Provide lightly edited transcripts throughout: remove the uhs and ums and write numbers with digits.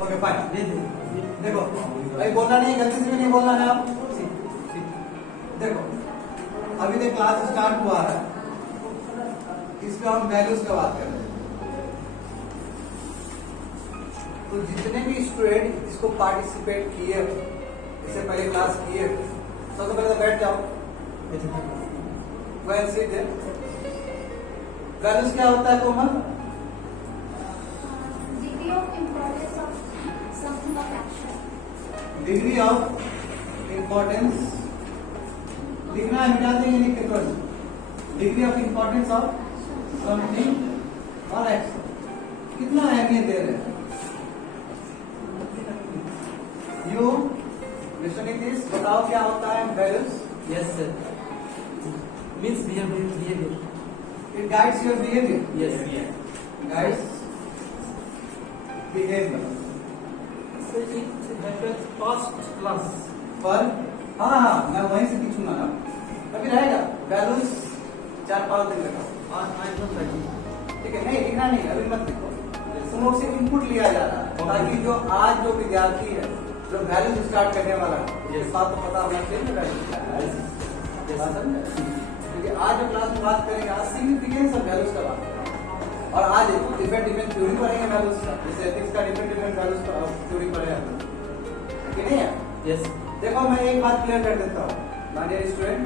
Okay fine. देखो भाई बोलना नहीं, गलती से भी नहीं बोलना है आप। देखो अभी तक क्लास स्टार्ट हुआ है, इसमें हम वैल्यूज का बात कर रहे हैं। तो जितने भी स्टूडेंट इसको पार्टिसिपेट किए, इससे पहले क्लास किए, सबसे पहले तो बैठ जाओ। Well sit there. वैल्यूज क्या होता है कोमल? Degree of importance of something of action. Degree of importance लिखना है, मिटा देंगे लिख के तुरंत। Degree of importance of something और एक्शन, कितना अहमियत दे रहे हैं यू लिसनिंग दिस। बताओ क्या होता है values? Yes, sir. Means behavior. It guides your behaviour. Yes. Guides behaviour So it happens past class. पर हाँ मैं वहीं से पूछूंगा ना, अभी रहेगा वैल्यूज 4-5 दिन लगा। I don't like ठीक है, नहीं लिखना नहीं, अभी मत लिखो। तुम लोग से इनपुट लिया जा रहा है ताकि जो आज जो विद्यार्थी है जो वैल्यूज स्टार्ट करने वाला है, Yes. बात तो पता होना चाहिए वैल्यूज क्या है। बात समझे? क्योंकि आज जो क्लास में बात करेंगे, आज सिग्निफिकेंस ऑफ वैल्यूज का बात करेंगे। और आज डिफरेंट थ्योरी पढ़ेंगे वैल्यूज का, जैसे एथिक्स का डिफरेंट वैल्यूज का थ्योरी पढ़ेगा कि नहीं है। Yes. देखो मैं एक बात क्लियर कर देता हूँ माय डियर स्टूडेंट,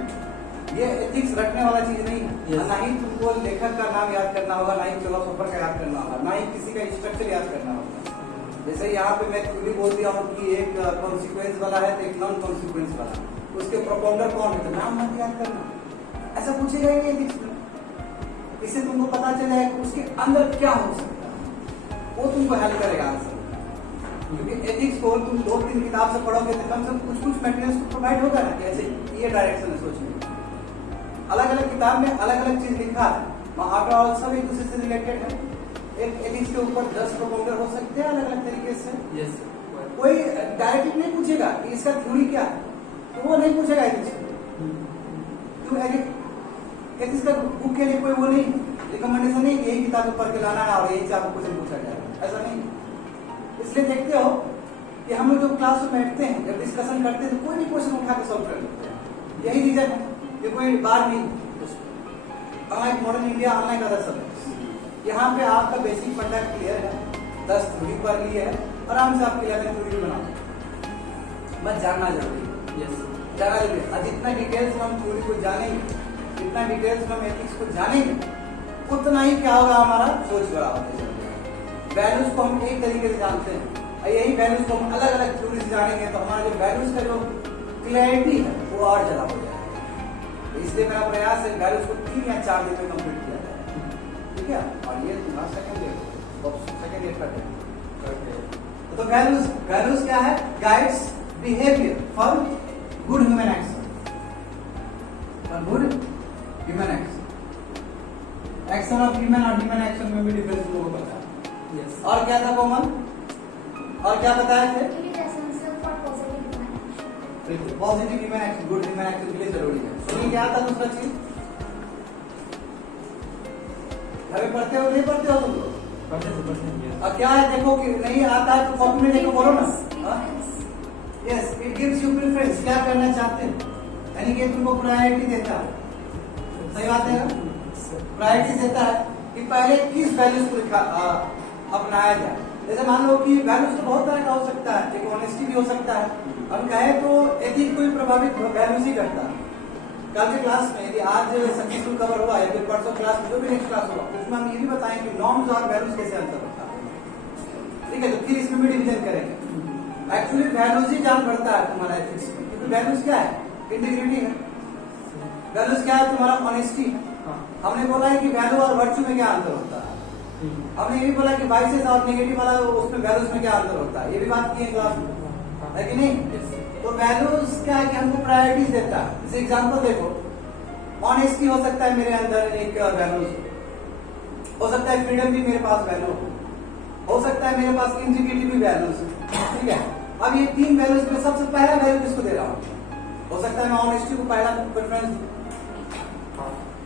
ये एथिक्स रखने वाला चीज नहीं है। Yes. ना ही तुमको लेखक का नाम याद करना होगा, ना ही फिलोसोफर का याद करना होगा, ना ही किसी का स्ट्रक्चर याद करना होगा। जैसे यहाँ पे मैं थ्योरी बोल दिया हूँ कि एक कॉन्सिक्वेंस वाला है तो एक नॉन कॉन्सिक्वेंस वाला, उसके प्रोपाउंडर कौन है तो नाम मत याद करना, ऐसा पूछेगा ही नहीं एथिक्स में। इससे तुमको पता चल जाएगा कि उसके अंदर क्या हो सकता है, वो तुमको हेल्प करेगा आंसर। क्योंकि एथिक्स को तुम 2-3 किताब से पढ़ोगे तो कम से कम कुछ मटेरियल्स तो प्रोवाइड होगा ना, कैसे ये डायरेक्शन है सोचने। अलग अलग किताब में अलग अलग चीज लिखा है, आफ्टर ऑल सब एक दूसरे से रिलेटेड है। एक एथिक्स के ऊपर 10 प्रोपाउंडर हो सकते हैं अलग अलग तरीके से। Yes. कोई डायरेक्टली नहीं पूछेगा कि इसका थ्योरी क्या है, तो वो नहीं पूछेगा एथिक्स को। क्यों एथिक्स का बुक के लिए कोई वो नहीं रिकमेंडेशन नहीं कि यही किताब पढ़ के लाना है और यही से आपको क्वेश्चन पूछा जाएगा, ऐसा नहीं। इसलिए देखते हो कि हम लोग जब क्लास में बैठते हैं, जब डिस्कशन करते हैं तो कोई भी क्वेश्चन उठा के सॉल्व कर लेते हैं। यही रीजन है कि कोई बात नहीं, unlike modern India, unlike other subjects, यहाँ पे आपका बेसिक फंडा क्लियर है, 10 थ्योरी पढ़ ली है, आराम से आपकी 11 थ्योरी बनाओ। बस जानना जरूरी है। Yes. जानना जरूरी है। और जितना डिटेल्स में हम थ्योरी को जानेंगे, जितना डिटेल्स में हम एथिक्स को जानेंगे, उतना ही क्या होगा, हमारा सोच बड़ा होता है। वैल्यूज को हम एक तरीके से जानते हैं, और यही वैल्यूज को हम अलग अलग थ्योरी से जानेंगे तो हमारा जो वैल्यूज का जो क्लैरिटी है वो और ज्यादा हो जाएगा। इसलिए मेरा प्रयास है वैल्यूज को 3 या 4 दिन में कंप्लीट किया जाए, ठीक है। और ये तुम्हारा सेकंड ईयर का तो वैल्यूज क्या है? Guides behaviour for good human action, for good human action. Action of human और ह्यूमन एक्शन में भी डिफरेंस लोगों को पता है। Yes. और क्या था कोमल, और क्या बताया थे? It is essential for positive human action. Positive human action, good human action के लिए जरूरी है। सुनिए क्या था दूसरा चीज, घर में पढ़ते हो नहीं पढ़ते हो तुम लोग? और क्या है देखो कि नहीं आता है तो कॉपी में देखो, बोलो ना। Yes, it gives you preference, क्या करना चाहते हो, यानी कि तुमको प्रायोरिटी देता है। सही बात है ना, प्रायोरिटी देता है कि पहले किस वैल्यूज को अपनाया जाए। जैसे मान लो कि वैल्यूज तो बहुत तरह का हो सकता है, एक ऑनेस्टी भी हो सकता है, हम कहे तो एथिक्स को भी प्रभावित वैल्यूज ही करता है। कल के क्लास में यदि आज सक्सेसफुल कवर हुआ या फिर परसों क्लास में जो भी नेक्स्ट क्लास हुआ उसमें हम ये भी बताएंगे नॉर्म्स और वैल्यूज कैसे अंतर होता है, ठीक है। तो फिर इसमें भी डिवीजन करेंगे। एक्चुअली वैल्यूज ही जान पड़ता है तुम्हारा एथिक्स में, क्योंकि वैल्यूज क्या है? इंटीग्रिटी है। वैल्यूज क्या है? तुम्हारा ऑनेस्टी है। हमने बोला है कि वैल्यू और वर्च्यू में क्या अंतर होता है, हमने ये भी बोला कि वाइसेस और नेगेटिव वाला उसमें वैल्यूज में क्या अंतर होता है, ये भी बात की है क्लास में, है कि नहीं? तो वैल्यूज क्या है कि हमको प्रायोरिटीज देता है। जैसे एग्जांपल देखो, ऑनेस्टी हो सकता है मेरे अंदर एक वैल्यूज, हो सकता है फ्रीडम भी मेरे पास वैल्यू हो सकता है मेरे पास इंटीग्रिटी भी वैल्यूज, ठीक है। अब ये 3 वैल्यूज में सबसे पहला वैल्यू किसको दे रहा हूँ? हो सकता है मैं ऑनेस्टी को पहला प्रेफरेंस दूं,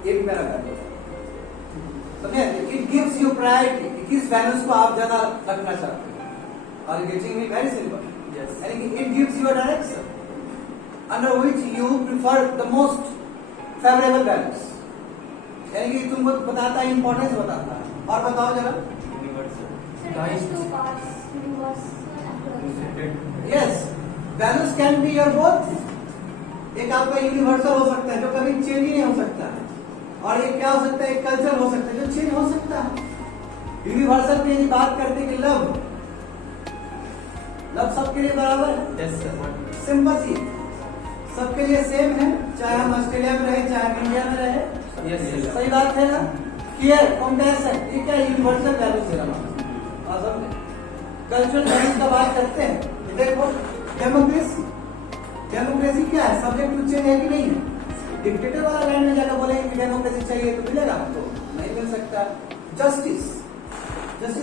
ये भी मेरा वैल्यू है। समझे? इट गिव्स यू प्रायोरिटी कि किस वैल्यूज को आप ज्यादा रखना चाहते हो। Are you getting me? Very simple. Yes. यानी कि it gives you a direction under which you prefer the most favorable values. यानी कि तुमको बताता है, इंपॉर्टेंस बताता है. और बताओ जरा. Universal. So it has two parts, universal and personal. Yes, values can be your both. एक आपका यूनिवर्सल हो सकता है जो कभी चेंज ही नहीं हो सकता है, और एक क्या हो सकता है, एक कल्चर हो सकता है जो चेंज हो सकता है. यूनिवर्सल पे यदि बात करते कि लव सबके लिए बराबर है. Yes, sir. सिंपल सी, सबके लिए सेम है, चाहे हम ऑस्ट्रेलिया में रहे चाहे हम इंडिया में रहे. Yes, yes. सही बात है ना. क्लियर, कॉम्पैशन, ये क्या यूनिवर्सल वैल्यू से रहा. कल्चरल वैल्यूज का बात करते हैं. देखो डेमोक्रेसी क्या है, सब्जेक्ट टू चेंज है कि नहीं है. डिक्टेटर वाला लैंड में जाकर बोलेंगे कि डेमोक्रेसी चाहिए तो मिलेगा हमको, नहीं मिल सकता. जस्टिस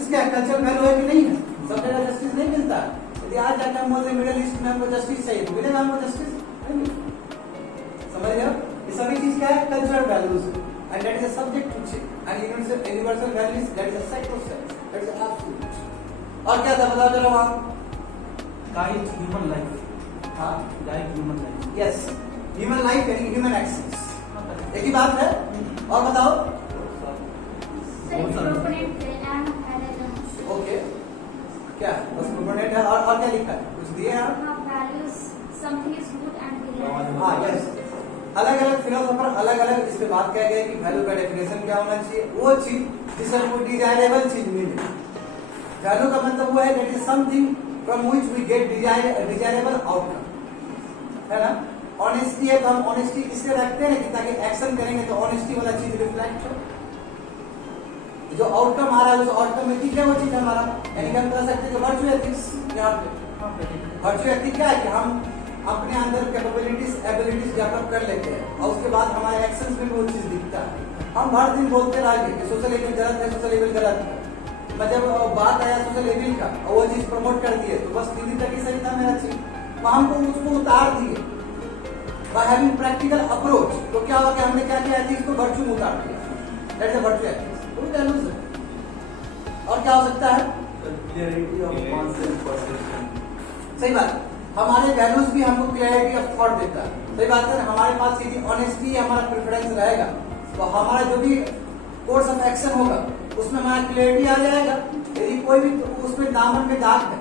क्या है, कल्चरल वैल्यू है कि नहीं है. सब जगह जस्टिस नहीं मिलता. यदि आज जाकर हम बोलते मिडिल ईस्ट में हमको जस्टिस चाहिए तो मिलेगा हमको जस्टिस. समझ रहे हो, ये सभी चीज क्या है, cultural values, and that is a subject to change, and universal values that is a set of sets, that is absolute. और क्या था बताओ जरा वहां. Guide human life. हाँ, Guide human life. Yes, human life यानी ह्यूमन एक्शंस. एक ही बात है. और बताओ. So it's proponent and parallel. Okay, क्या है, बस प्रोपोनेंट है. और क्या लिखा है, कुछ दिए आप. Values, something is good and bad. हाँ, यस. अलग अलग फिलोसोफर अलग अलग इस पे बात किया गया कि वैल्यू का डेफिनेशन क्या होना चाहिए. वो चीज जिससे हमको डिजायरेबल चीज मिले. वैल्यू का मतलब वो है that is something from which we get desirable outcome, है ना. ऑनेस्टी है तो हम ऑनेस्टी इसलिए रखते हैं कि ताकि एक्शन करेंगे तो ऑनेस्टी वाला चीज रिफ्लेक्ट हो. जो आउटकम आ रहा है उस आउटकम में ठीक है वो चीज हमारा, यानी कि हम कह सकते हैं कि वर्चू एथिक्स. यहाँ पे वर्चू एथिक क्या है कि हम अपने अंदर कैपेबिलिटीज एबिलिटीज डेवलप कर लेते हैं और उसके बाद हमारे एक्शंस में भी वो चीज दिखता है. हम हर दिन बोलते रहे कि सोशल एविल गलत है, सोशल एविल गलत है. मैं जब बात आया सोशल एविल का और वो चीज प्रमोट कर दिए तो बस 3 दिन तक ही सही था मेरा चीज. तो हमको उसको उतार दिए बाय हैविंग प्रैक्टिकल अप्रोच. तो क्या हुआ कि हमने क्या किया, चीज को वर्चू में उतार दिया. That's a virtue ethics. और क्या हो सकता है, Clarity of concept perception. सही बात. हमारे वैल्यूज भी हमको क्लैरिटी ऑफ थॉट देता है. सही बात है. हमारे पास यदि ऑनेस्टी हमारा प्रेफरेंस रहेगा तो हमारा जो भी कोर्स ऑफ एक्शन होगा उसमें हमारा क्लैरिटी आ जाएगा. यदि कोई भी उसमें दामन में दाग है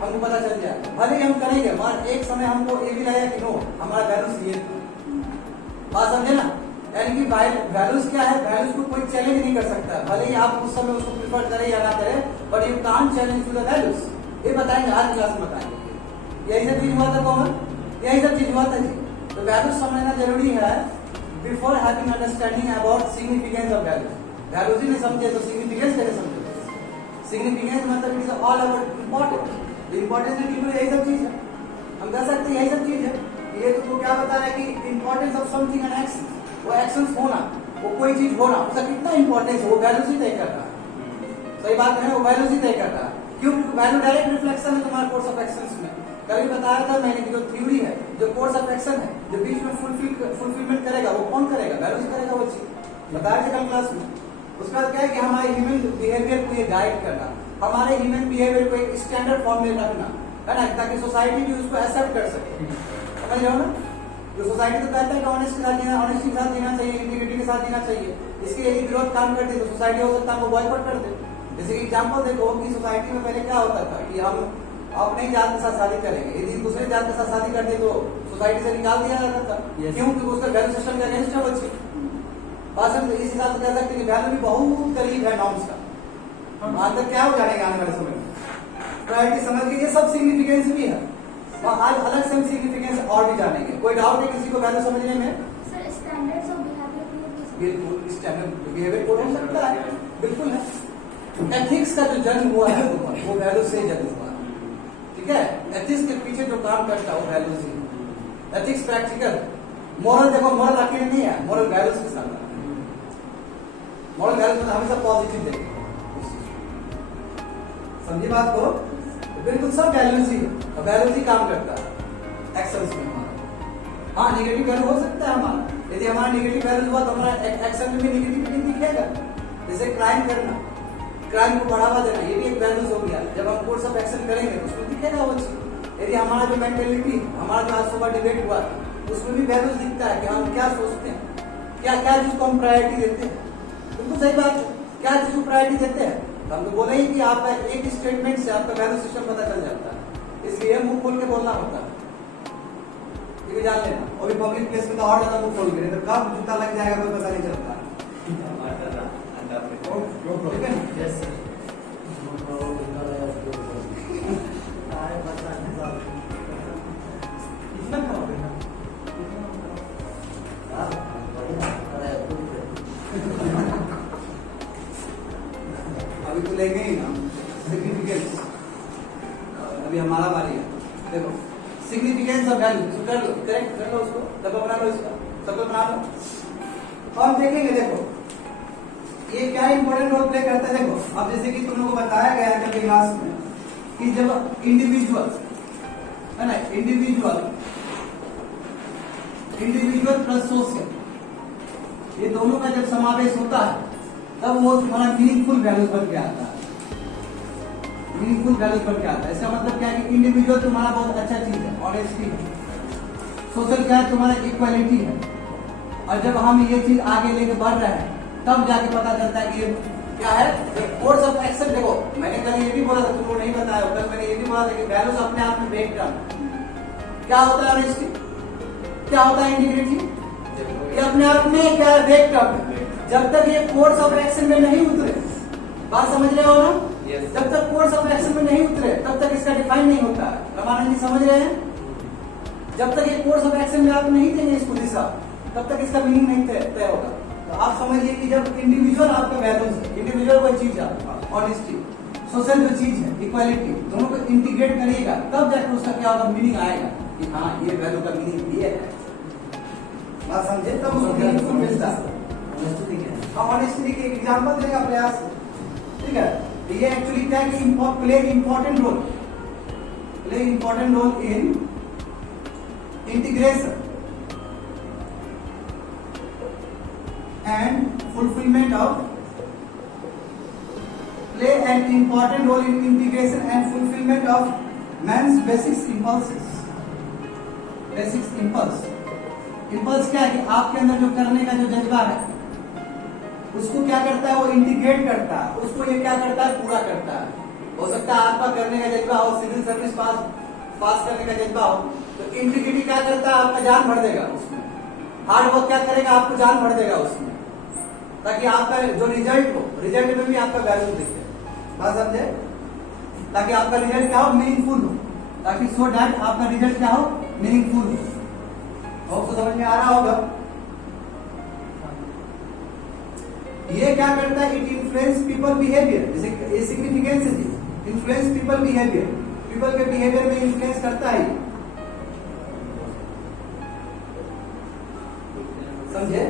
हमको पता चल जाएगा. भले ही हम करेंगे मगर एक समय हमको ये भी लगेगा कि नो हमारा वैल्यूज ये बात समझे ना. यानी कि वैल्यूज क्या है, वैल्यूज को कोई चैलेंज नहीं कर सकता. भले ही आप उस समय उसको प्रिफर करें या ना करें, but you can't challenge to the values. ये बताएंगे आज क्लास में बताएंगे. यही सब चीज हुआ था कॉमन, यही सब चीज हुआ था जी. तो वैल्यूज समझना जरूरी है before having understanding about significance of values. Values ही नहीं समझे तो सिग्निफिकेंस कैसे समझे. सिग्निफिकेंस मतलब it is all about important. Importance यही सब चीज है. हम कह सकते हैं यही सब चीज है. ये तुमको क्या बता रहा है कि importance of something and action, वो एक्शंस होना, वो कोई चीज होना, उसका कितना इंपॉर्टेंस है वो वैल्यूज ही तय कर रहा है. सही बात है, वो वैल्यूज ही तय कर रहा है. क्यों, वैल्यू डायरेक्ट रिफ्लेक्शन है तुम्हारे कोर्स ऑफ एक्शंस में. कभी बताया था मैंने कि जो थ्योरी है, जो कोर्स ऑफ एक्शन है, जो बीच में फुलफिलमेंट करेगा वो कौन करेगा, वैल्यूज करेगा. वो चीज बताया था कल क्लास में. उसका क्या है कि हमारे ह्यूमन बिहेवियर को ये गाइड करना, हमारे ह्यूमन बिहेवियर को एक स्टैंडर्ड फॉर्म में रखना, है ना, ताकि सोसाइटी भी उसको एक्सेप्ट कर सके. समझ रहे हो ना. जो सोसाइटी तो कहता है कि ऑनेस्टी के साथ देना चाहिए, इंटीग्रिटी के साथ देना चाहिए. इसके यदि विरोध काम करते तो सोसाइटी हो सकता है हमको बॉयकॉट कर दे. जैसे एग्जाम्पल देखो कि सोसाइटी में पहले क्या होता था कि हम अपने जात के साथ शादी करेंगे, यदि दूसरे जात के साथ शादी करते तो सोसाइटी से निकाल दिया जाता था. क्यों, क्योंकि उसका वैल्यू सिस्टम के अगेंस्ट है वो चीज. इस हिसाब से कह सकते हैं कि वैल्यू भी बहुत करीब है नॉर्म्स का. हम अंदर क्या हो जाएंगे आने वाले समय में, प्रायोरिटी समझ के. ये सब सिग्निफिकेंस भी है और आज अलग से हम सिग्निफिकेंस और भी जानेंगे. कोई डाउट है किसी को वैल्यू समझने में. Sir, standards of behavior code. बिल्कुल स्टैंडर्ड बिहेवियर कोड हो सकता है, बिल्कुल है. एथिक्स का जो जन्म हुआ है वो वैल्यू से जन्म हुआ है. ठीक है, एथिक्स के पीछे जो काम करता है वो वैल्यू से. Ethics practical. मॉरल देखो, मॉरल अकेले नहीं है, मॉरल वैल्यूज के साथ. मॉरल वैल्यूज में हमेशा पॉजिटिव देखेंगे. समझी बात को. बिल्कुल सब वैल्यूज ही है, वैल्यूज ही काम करता है एक्शंस में हमारा. हाँ, नेगेटिव वैल्यू हो सकता है हमारा. यदि हमारा नेगेटिव वैल्यू हुआ तो हमारा एक्शन में भी नेगेटिविटी दिखेगा. जैसे क्राइम करना, क्राइम को बढ़ावा देना, ये भी एक वैल्यूज हो गया। जब हम कोर्स ऑफ एक्शन करेंगे तो उसमें दिखेगा वो चीज। यदि हमारा जो मेंटेलिटी, हमारा जो आज सुबह डिबेट हुआ उसमें भी वैल्यूज दिखता है कि हम क्या सोचते हैं, क्या क्या चीज को हम प्रायोरिटी देते हैं। बिल्कुल सही बात है, क्या चीज को प्रायोरिटी देते हैं। तो हम तो बोले ही कि आपका एक स्टेटमेंट से आपका वैल्यू सिस्टम पता चल जाता है, इसलिए मुंह खोल के बोलना होता है, ये भी जान लेना। और भी पब्लिक प्लेस में तो और ज्यादा मुंह खोल के, तो कब जूता लग जाएगा कोई पता नहीं चलता। ठीक है ना? Yes, sir. इतना कम हो गया। अभी तो लेंगे ही ना सिग्निफिकेंस। अभी हमारा बारी है। देखो सिग्निफिकेंस ऑफ वैल्यू कर लो, करेक्ट कर लो उसको, डब्बा बना लो, इसका सर्कल बना लो। तो हम देखेंगे, देखो ये क्या इंपॉर्टेंट रोल प्ले करता है। देखो अब जैसे कि तुम लोगों को बताया गया है कल क्लास में कि जब इंडिविजुअल है ना, इंडिविजुअल प्लस सोशल, ये दोनों का जब समावेश होता है तब वो तुम्हारा मीनिंगफुल वैल्यूज बन के आता है। मीनिंगफुल वैल्यूज बन के आता है, इसका मतलब क्या है कि इंडिविजुअल तुम्हारा बहुत अच्छा चीज है, ऑनेस्टी है। सोशल क्या है, तुम्हारा इक्वालिटी है। और जब हम ये चीज आगे लेके बढ़ रहे हैं तब जाके पता चलता है कि ये क्या है, कोर्स ऑफ एक्शन। देखो मैंने कल ये भी बोला था, तुमको नहीं बताया, कल मैंने ये भी बोला था कि वैल्यूज अपने आप में वेक्टर। क्या होता है ऑनेस्टी, क्या होता है इंटीग्रिटी, ये अपने आप में क्या है, वेक्टर। जब तक ये कोर्स ऑफ एक्शन में नहीं उतरे, बात समझ रहे हो ना? Yes. जब तक कोर्स ऑफ एक्शन में नहीं उतरे तब तक इसका डिफाइन नहीं होता है। रमानंद जी समझ रहे हैं? जब तक ये कोर्स ऑफ एक्शन में आप नहीं देंगे इसको दिशा, तब तक इसका मीनिंग नहीं तय होगा। तो आप समझिए कि जब इंडिविजुअल आपका वैल्यूज है, इंडिविजुअल कोई चीज है, ऑनेस्टी, सोशल जो चीज है, इक्वालिटी, दोनों को इंटीग्रेट करिएगा तब जाकर उसका क्या होगा, मीनिंग आएगा कि हाँ ये वैल्यू का मीनिंग ये है। बात समझे? तब उसको मीनिंगफुल मिलता है। ऑनेस्टी देखिए एक एग्जाम्पल देगा प्रयास, ठीक है? ये एक्चुअली क्या है कि play important role in integration and fulfillment of play an important role in integration and fulfillment of man's basic impulses. Basic impulse क्या है कि आपके अंदर जो करने का जो जज्बा है उसको क्या करता है, वो इंटीग्रेट करता है, उसको ये क्या करता है, पूरा करता है। हो सकता है आपका करने का जज्बा हो, सिविल सर्विस पास करने का जज्बा हो, तो इंटीग्रिटी क्या करता है, आपका जान भर देगा उसमें। हार्ड वर्क क्या करेगा, आपको जान भर देगा उसमें, ताकि आपका जो रिजल्ट हो, रिजल्ट में भी आपका वैल्यू दिखे। बात समझे? ताकि आपका रिजल्ट क्या हो, मीनिंगफुल हो, ताकि सो दैट आपका रिजल्ट क्या हो, मीनिंगफुल हो। आपको समझ में आ रहा होगा? ये क्या करता है, इट इन्फ्लुएंस पीपल बिहेवियर। जैसे सिग्निफिकेंस है जी, इन्फ्लुएंस पीपल बिहेवियर, पीपल के बिहेवियर में इन्फ्लुएंस करता है। समझे?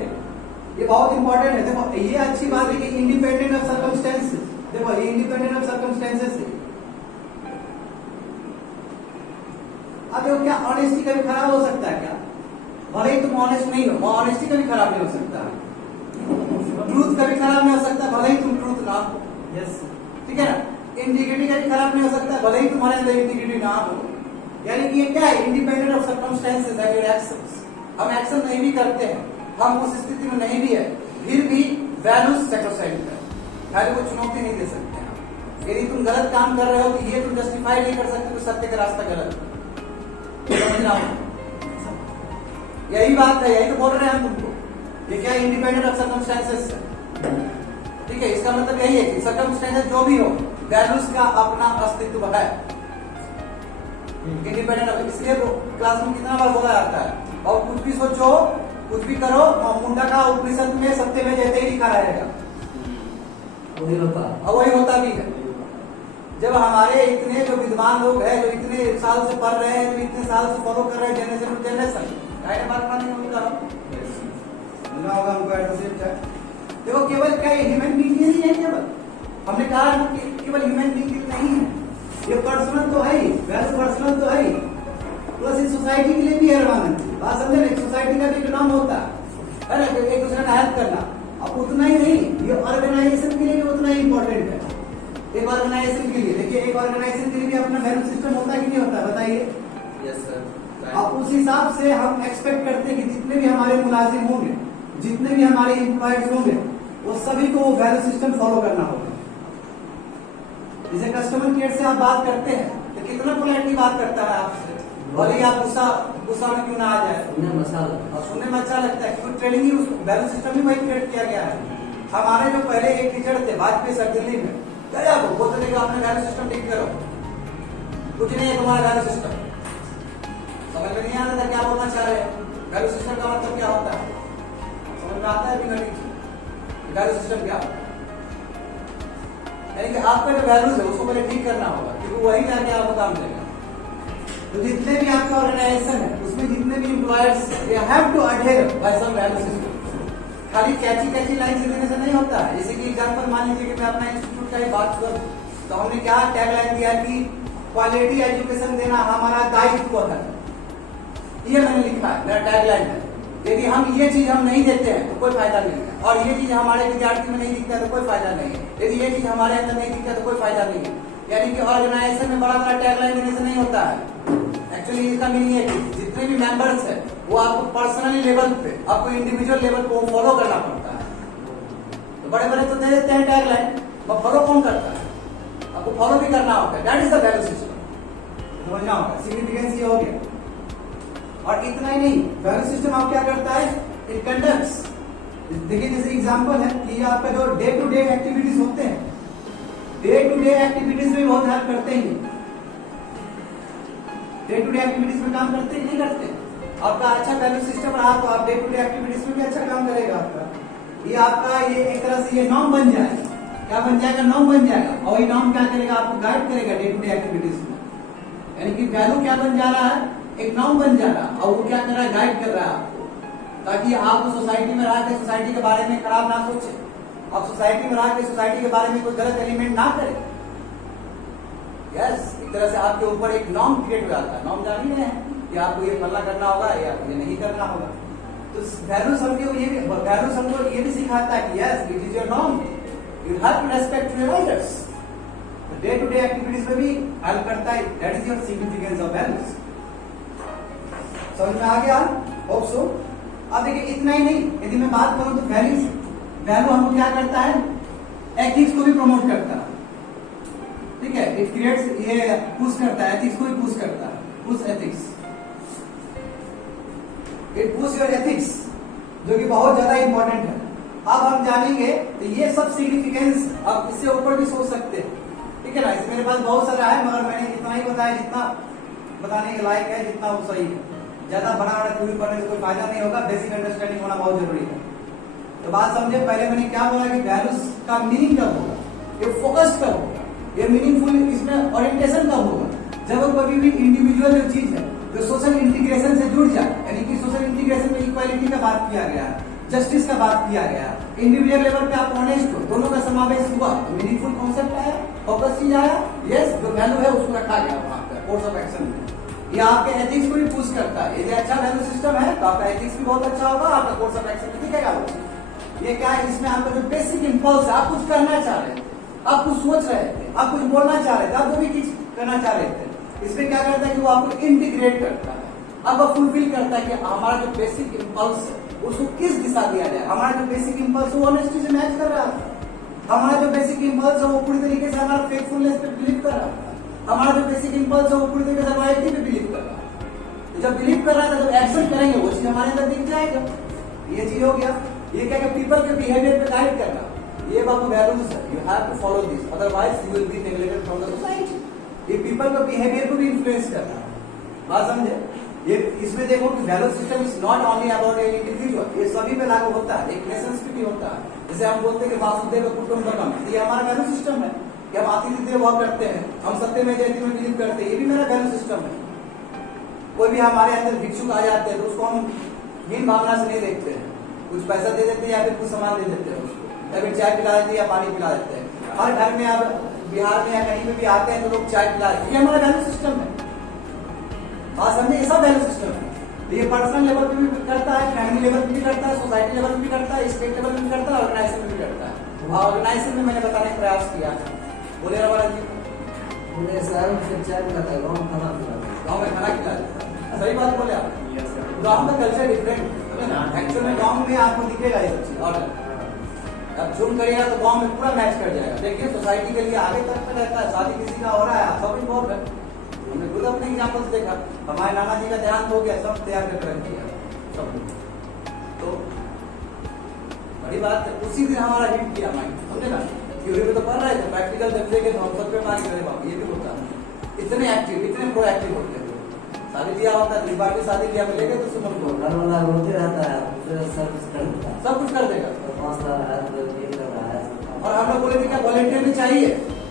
ये बहुत इंपॉर्टेंट है। देखो ये अच्छी बात है कि इंडिपेंडेंट ऑफ सर्कमस्टेंसेस, देखो ये इंडिपेंडेंट ऑफ सर्कमस्टेंसेस है। अब देखो क्या ऑनेस्टी कभी खराब हो सकता है क्या? भले ही तुम ऑनेस्ट नहीं हो, ऑनेस्टी कभी खराब नहीं हो सकता है। ट्रूथ कभी खराब नहीं हो सकता भले ही तुम ट्रूथ ना हो। Yes. ठीक है ना? इंटीग्रिटी कभी खराब नहीं हो सकता भले ही तुम्हारे अंदर इंटीग्रिटी ना हो। यानी कि ये क्या है, independent of circumstances and your actions. हम एक्शन नहीं भी करते हैं, हम उस स्थिति में नहीं भी है, फिर भी वैल्यूज सैक्रोसैंक्ट है, वैल्यू को चुनौती नहीं दे सकते हैं। यदि तुम गलत काम कर रहे हो तो ये तुम जस्टिफाई नहीं कर सकते तो सत्य का रास्ता गलत है। समझ रहा हूं? यही बात है, यही तो बोल रहे हैं हम तुमको। ये क्या इंडिपेंडेंट ऑफ सर्कमस्टेंसेस है, ठीक है? इसका मतलब यही है कि सर्कमस्टेंसेस जो भी हो, वैल्यूज का अपना अस्तित्व है, इंडिपेंडेंट ऑफ। इसलिए क्लास में कितना बार बोला जाता है, और कुछ भी सोचो कुछ भी करो, मुंडा का उपनिषद में सत्य में जैसे ही लिखा रहेगा, वही होता है। और वही होता भी है। जब हमारे इतने जो विद्वान लोग हैं, जो इतने साल से पढ़ रहे हैं, जो इतने साल से फॉलो कर रहे हैं जनरेशन टू जनरेशन, बात मानेंगे उनका होगा हमको एडवोकेट है। देखो केवल क्या ह्यूमन बीइंग नहीं है, केवल हमने कहा कि केवल ह्यूमन बीइंग नहीं है, ये पर्सनल तो है ही, वैल्यू पर्सनल तो है ही, प्लस इस सोसाइटी के लिए भी है। रमानंद बात समझे ना? सोसाइटी का भी एक नाम होता है ना, एक दूसरे का हेल्प करना। अब उतना ही नहीं, ये ऑर्गेनाइजेशन के लिए भी उतना ही इंपॉर्टेंट है। ऑर्गेनाइजेशन के लिए, देखिए एक ऑर्गेनाइजेशन के लिए भी अपना वैल्यू सिस्टम होता है कि नहीं होता, बताइए। Yes sir. अब उस हिसाब से हम एक्सपेक्ट करते हैं कि जितने भी हमारे मुलाजिम होंगे, जितने भी हमारे एम्प्लॉयज होंगे, वो सभी को वैल्यू सिस्टम फॉलो करना होगा। जैसे कस्टमर केयर से आप बात करते हैं तो कितना पोलाइटली बात करता है आपसे, भले ही आप गुस्सा में क्यों ना आ जाए, उन्हें मसाला और सुनने में अच्छा लगता है क्योंकि ट्रेनिंग ही उस वैल्यू सिस्टम ही वही क्रिएट किया गया है। हमारे जो पहले एक टीचर थे वाजपेयी सर दिल्ली में, क्या वो बोलते थे कि आपने वैल्यू सिस्टम ठीक करो, कुछ नहीं है तुम्हारा वैल्यू सिस्टम। समझ में नहीं आता था क्या बोलना चाह रहे हैं, वैल्यू सिस्टम का मतलब क्या होता है, समझ में आता है भी नहीं वैल्यू सिस्टम क्या होता है। यानी कि आपका जो वैल्यूज है उसको पहले ठीक करना होगा, क्योंकि वही जाके आपको काम देगा। तो जितने भी आपका ऑर्गेनाइजेशन है उसमें जितने भी employers they have to adhere by some value system. खाली कैची लाइन से देने से नहीं होता है। जैसे कि एग्जांपल मान लीजिए कि मैं अपना इंस्टीट्यूट का ही बात करूं तो हमने क्या टैग लाइन दिया कि क्वालिटी एजुकेशन देना हमारा दायित्व है, ये मैंने लिखा है, मेरा टैग लाइन है। यदि हम ये चीज हम नहीं देते हैं तो कोई फायदा नहीं है, और ये चीज हमारे विद्यार्थी में नहीं दिखता है तो कोई फायदा नहीं है, यदि ये चीज हमारे अंदर नहीं दिखता है तो कोई फायदा नहीं है। यानी कि ऑर्गेनाइजेशन में बड़ा टैग लाइन देने से नहीं होता है। एक्चुअली इसका मीनिंग है कि जितने भी मेंबर्स है वो आपको पर्सनली लेवल पे, आपको इंडिविजुअल लेवल को फॉलो करना पड़ता है। तो बड़े बड़े तो दे देते हैं टैग लाइन, वो फॉलो कौन करता है, आपको फॉलो भी करना होता है। That is the value system, समझना होगा, सिग्निफिकेंस ये हो गया। और इतना ही नहीं, वैल्यू सिस्टम आप क्या करता है, इट कंडक्ट्स। देखिए जैसे एग्जांपल है कि आपका जो डे टू डे एक्टिविटीज होते हैं, डे टू डे एक्टिविटीज में बहुत हेल्प करते हैं। डे टू डे एक्टिविटीज में काम करते नहीं करते। आपका अच्छा वैल्यू सिस्टम रहा तो आप डे टू डे एक्टिविटीज में भी अच्छा काम करेगा आपका। ये आपका ये एक तरह से ये नॉर्म बन जाएगा, क्या बन जाएगा, नॉर्म बन जाएगा। और ये नॉर्म क्या करेगा, आपको गाइड करेगा डे टू डे एक्टिविटीज में। यानी कि वैल्यू क्या बन जा रहा है, एक नॉर्म बन जा रहा है, और वो क्या कर रहा है, गाइड कर रहा है आपको, ताकि आप सोसाइटी में रह के सोसाइटी के बारे में खराब ना सोचे, आप सोसाइटी में रह के सोसाइटी के बारे में कोई गलत एलिमेंट ना करें। यस, एक तरह से आपके ऊपर एक नॉर्म क्रिएट हो जाता है। नॉर्म जान ही रहे हैं कि आपको ये फलना करना होगा या ये नहीं करना होगा। तो वैल्यूज हमको ये भी सिखाता है कि yes it is your norm, you have to respect your writers. Day to day activities में भी हेल्प करता है। That is your significance of values. समझ में आ गया, होप सो। अब देखिए इतना ही नहीं, यदि मैं बात करूं तो वैल्यू हमको क्या करता है, एथिक्स को भी प्रमोट करता है। ठीक है, इट क्रिएट्स, ये पुश करता है, एथिक्स को भी पुश करता है, push ethics, it push your ethics, जो कि बहुत ज्यादा इंपॉर्टेंट है। अब हम जानेंगे तो ये सब सिग्निफिकेंस, अब इससे ऊपर भी सोच सकते हैं। ठीक है ना, इसमें मेरे पास बहुत सारा है, मगर मैंने इतना ही बताया जितना बताने के लायक है, जितना वो सही है। ज्यादा बड़ा थ्योरी पढ़ने से कोई फायदा नहीं होगा, बेसिक अंडरस्टैंडिंग होना बहुत जरूरी है। तो बात समझे, पहले मैंने क्या बोला कि वैल्यूज का मीनिंग कब होगा, ये फोकस्ड कब होगा, ये मीनिंगफुल इसमें ओरिएंटेशन कब होगा, जब कभी भी इंडिविजुअल जो चीज है जो सोशल इंटीग्रेशन से जुड़ जाए। यानी कि सोशल इंटीग्रेशन में इक्वालिटी का बात किया गया है, जस्टिस का बात किया गया है, इंडिविजुअल लेवल पे आप ऑनेस्ट हो, दोनों का समावेश हुआ तो मीनिंगफुल कॉन्सेप्ट आया, फोकस चीज आया। यस, जो वैल्यू है उसको रखा गया वहां पर कोर्स ऑफ एक्शन में। ये आपके एथिक्स को भी पुश करता है। यदि अच्छा वैल्यू सिस्टम है तो आपका एथिक्स भी बहुत अच्छा होगा, आपका कोर्स ऑफ एक्शन भी दिखेगा। ये क्या है, इसमें आपका जो बेसिक इंपल्स है, आप कुछ करना चाह रहे थे, आप कुछ सोच रहे थे, आप कुछ बोलना चाह रहे थे, आप जो भी चीज करना चाह रहे थे, इसमें क्या करता है कि वो आपको इंटीग्रेट करता है, आपको फुलफिल करता है कि हमारा जो बेसिक इंपल्स है उसको किस दिशा दिया जाए। हमारा जो बेसिक इंपल्स है वो ऑनेस्टी से मैच कर रहा है, हमारा जो बेसिक इंपल्स है वो पूरी तरीके से हमारा फेथफुलनेस पे बिलीव कर रहा है, हमारा जो बेसिक इंपल्स है वो पूरी तरीके से लॉयल्टी पे बिलीव कर रहा है। तो जब बिलीव कर रहा है तो जब एक्शन करेंगे वो चीज हमारे अंदर दिख जाएगा। ये चीज हो गया। ये क्या है, पीपल के बिहेवियर पे गाइड करना, ये बात वैल्यूज है, you have to follow this, otherwise you will be neglected from the society. ये पीपल के बिहेवियर को भी इन्फ्लुएंस करना है, बात समझे। ये इसमें देखो कि value system is not only about an individual, ये सभी पे लागू होता है, एक नेशंस पे भी होता है। जैसे हम बोलते हैं कि वासुदेव कुटुंबकम, ये हमारा वैल्यू सिस्टम है कि हम अतिथि देवो भव करते हैं, हम सत्य में जयते में बिलीव करते हैं, ये भी मेरा वैल्यू सिस्टम है। कोई भी हमारे अंदर भिक्षुक आ जाते हैं तो उसको हम हीन भावना से नहीं देखते हैं, कुछ पैसा दे देते हैं या फिर कुछ सामान दे देते हैं उसको, या फिर चाय पिला देते हैं या पानी पिला देते हैं। हर घर में अब बिहार में या कहीं पे भी आते हैं तो लोग चाय पिला देते हैं, ये हमारा वैल्यू सिस्टम है। बात समझे, ये सब वैल्यू सिस्टम है। तो ये पर्सनल लेवल पे भी करता है, फैमिली लेवल पे भी करता है, सोसाइटी लेवल पे भी करता है, स्टेट लेवल पे भी करता है, ऑर्गेनाइजेशन में भी करता है। ऑर्गेनाइजेशन में मैंने बताने का प्रयास किया है बोले रवाना जी उन्हें शहर में चाय पिलाता है, गाँव में खाना खिलाता है। गाँव में खाना खिला देता है। सही बात बोले आप। गाँव का कल्चर डिफरेंट है ना। एक्चुअल में गाँव में आपको दिखेगा ये सब चीज। और अब जूम करिएगा तो गाँव में पूरा मैच कर जाएगा। देखिए सोसाइटी के लिए आगे तक में रहता है, शादी किसी का हो रहा है, सब इन्वॉल्व है। हमने खुद अपने एग्जाम्पल से देखा, हमारे नाना जी का देहांत हो गया, सब तैयार करके रख दिया सब। तो बड़ी बात है, उसी दिन हमारा हिट किया माइंड, समझे ना। थ्योरी में तो पढ़ रहे थे, प्रैक्टिकल जब देखे तो हम सब पे मार के बाप ये भी होता है। इतने एक्टिव, इतने प्रोएक्टिव होते हैं। शादी ब्याह होता है, बार शादी ब्याह में लेके तो सुमन को घर वाला रोते रहता है, दूसरे सब कुछ कर देता है। सब कुछ कर देगा। तो 5 साल है, तो ये कर रहा है। और हम लोग बोले थे क्या वॉलेंटियर भी चाहिए,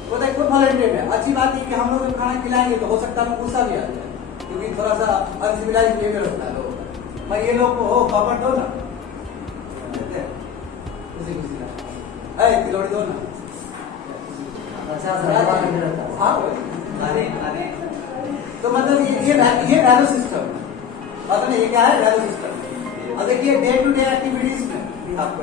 वो तो खुद वॉलेंटियर है। अच्छी बात है कि हम लोग जब खाना खिलाएंगे तो हो सकता है गुस्सा भी आ जाए, क्योंकि थोड़ा सा अनसिविलाइज बिहेवियर होता है लोगों का। मैं ये लोग को हो पापड़ दो ना, तिलोड़ी दो ना, अच्छा से रहता है। हाँ तो मतलब ये वैल्यू सिस्टम, पता नहीं ये क्या है वैल्यू सिस्टम। और देखिए डे टू डे एक्टिविटीज में भी आपको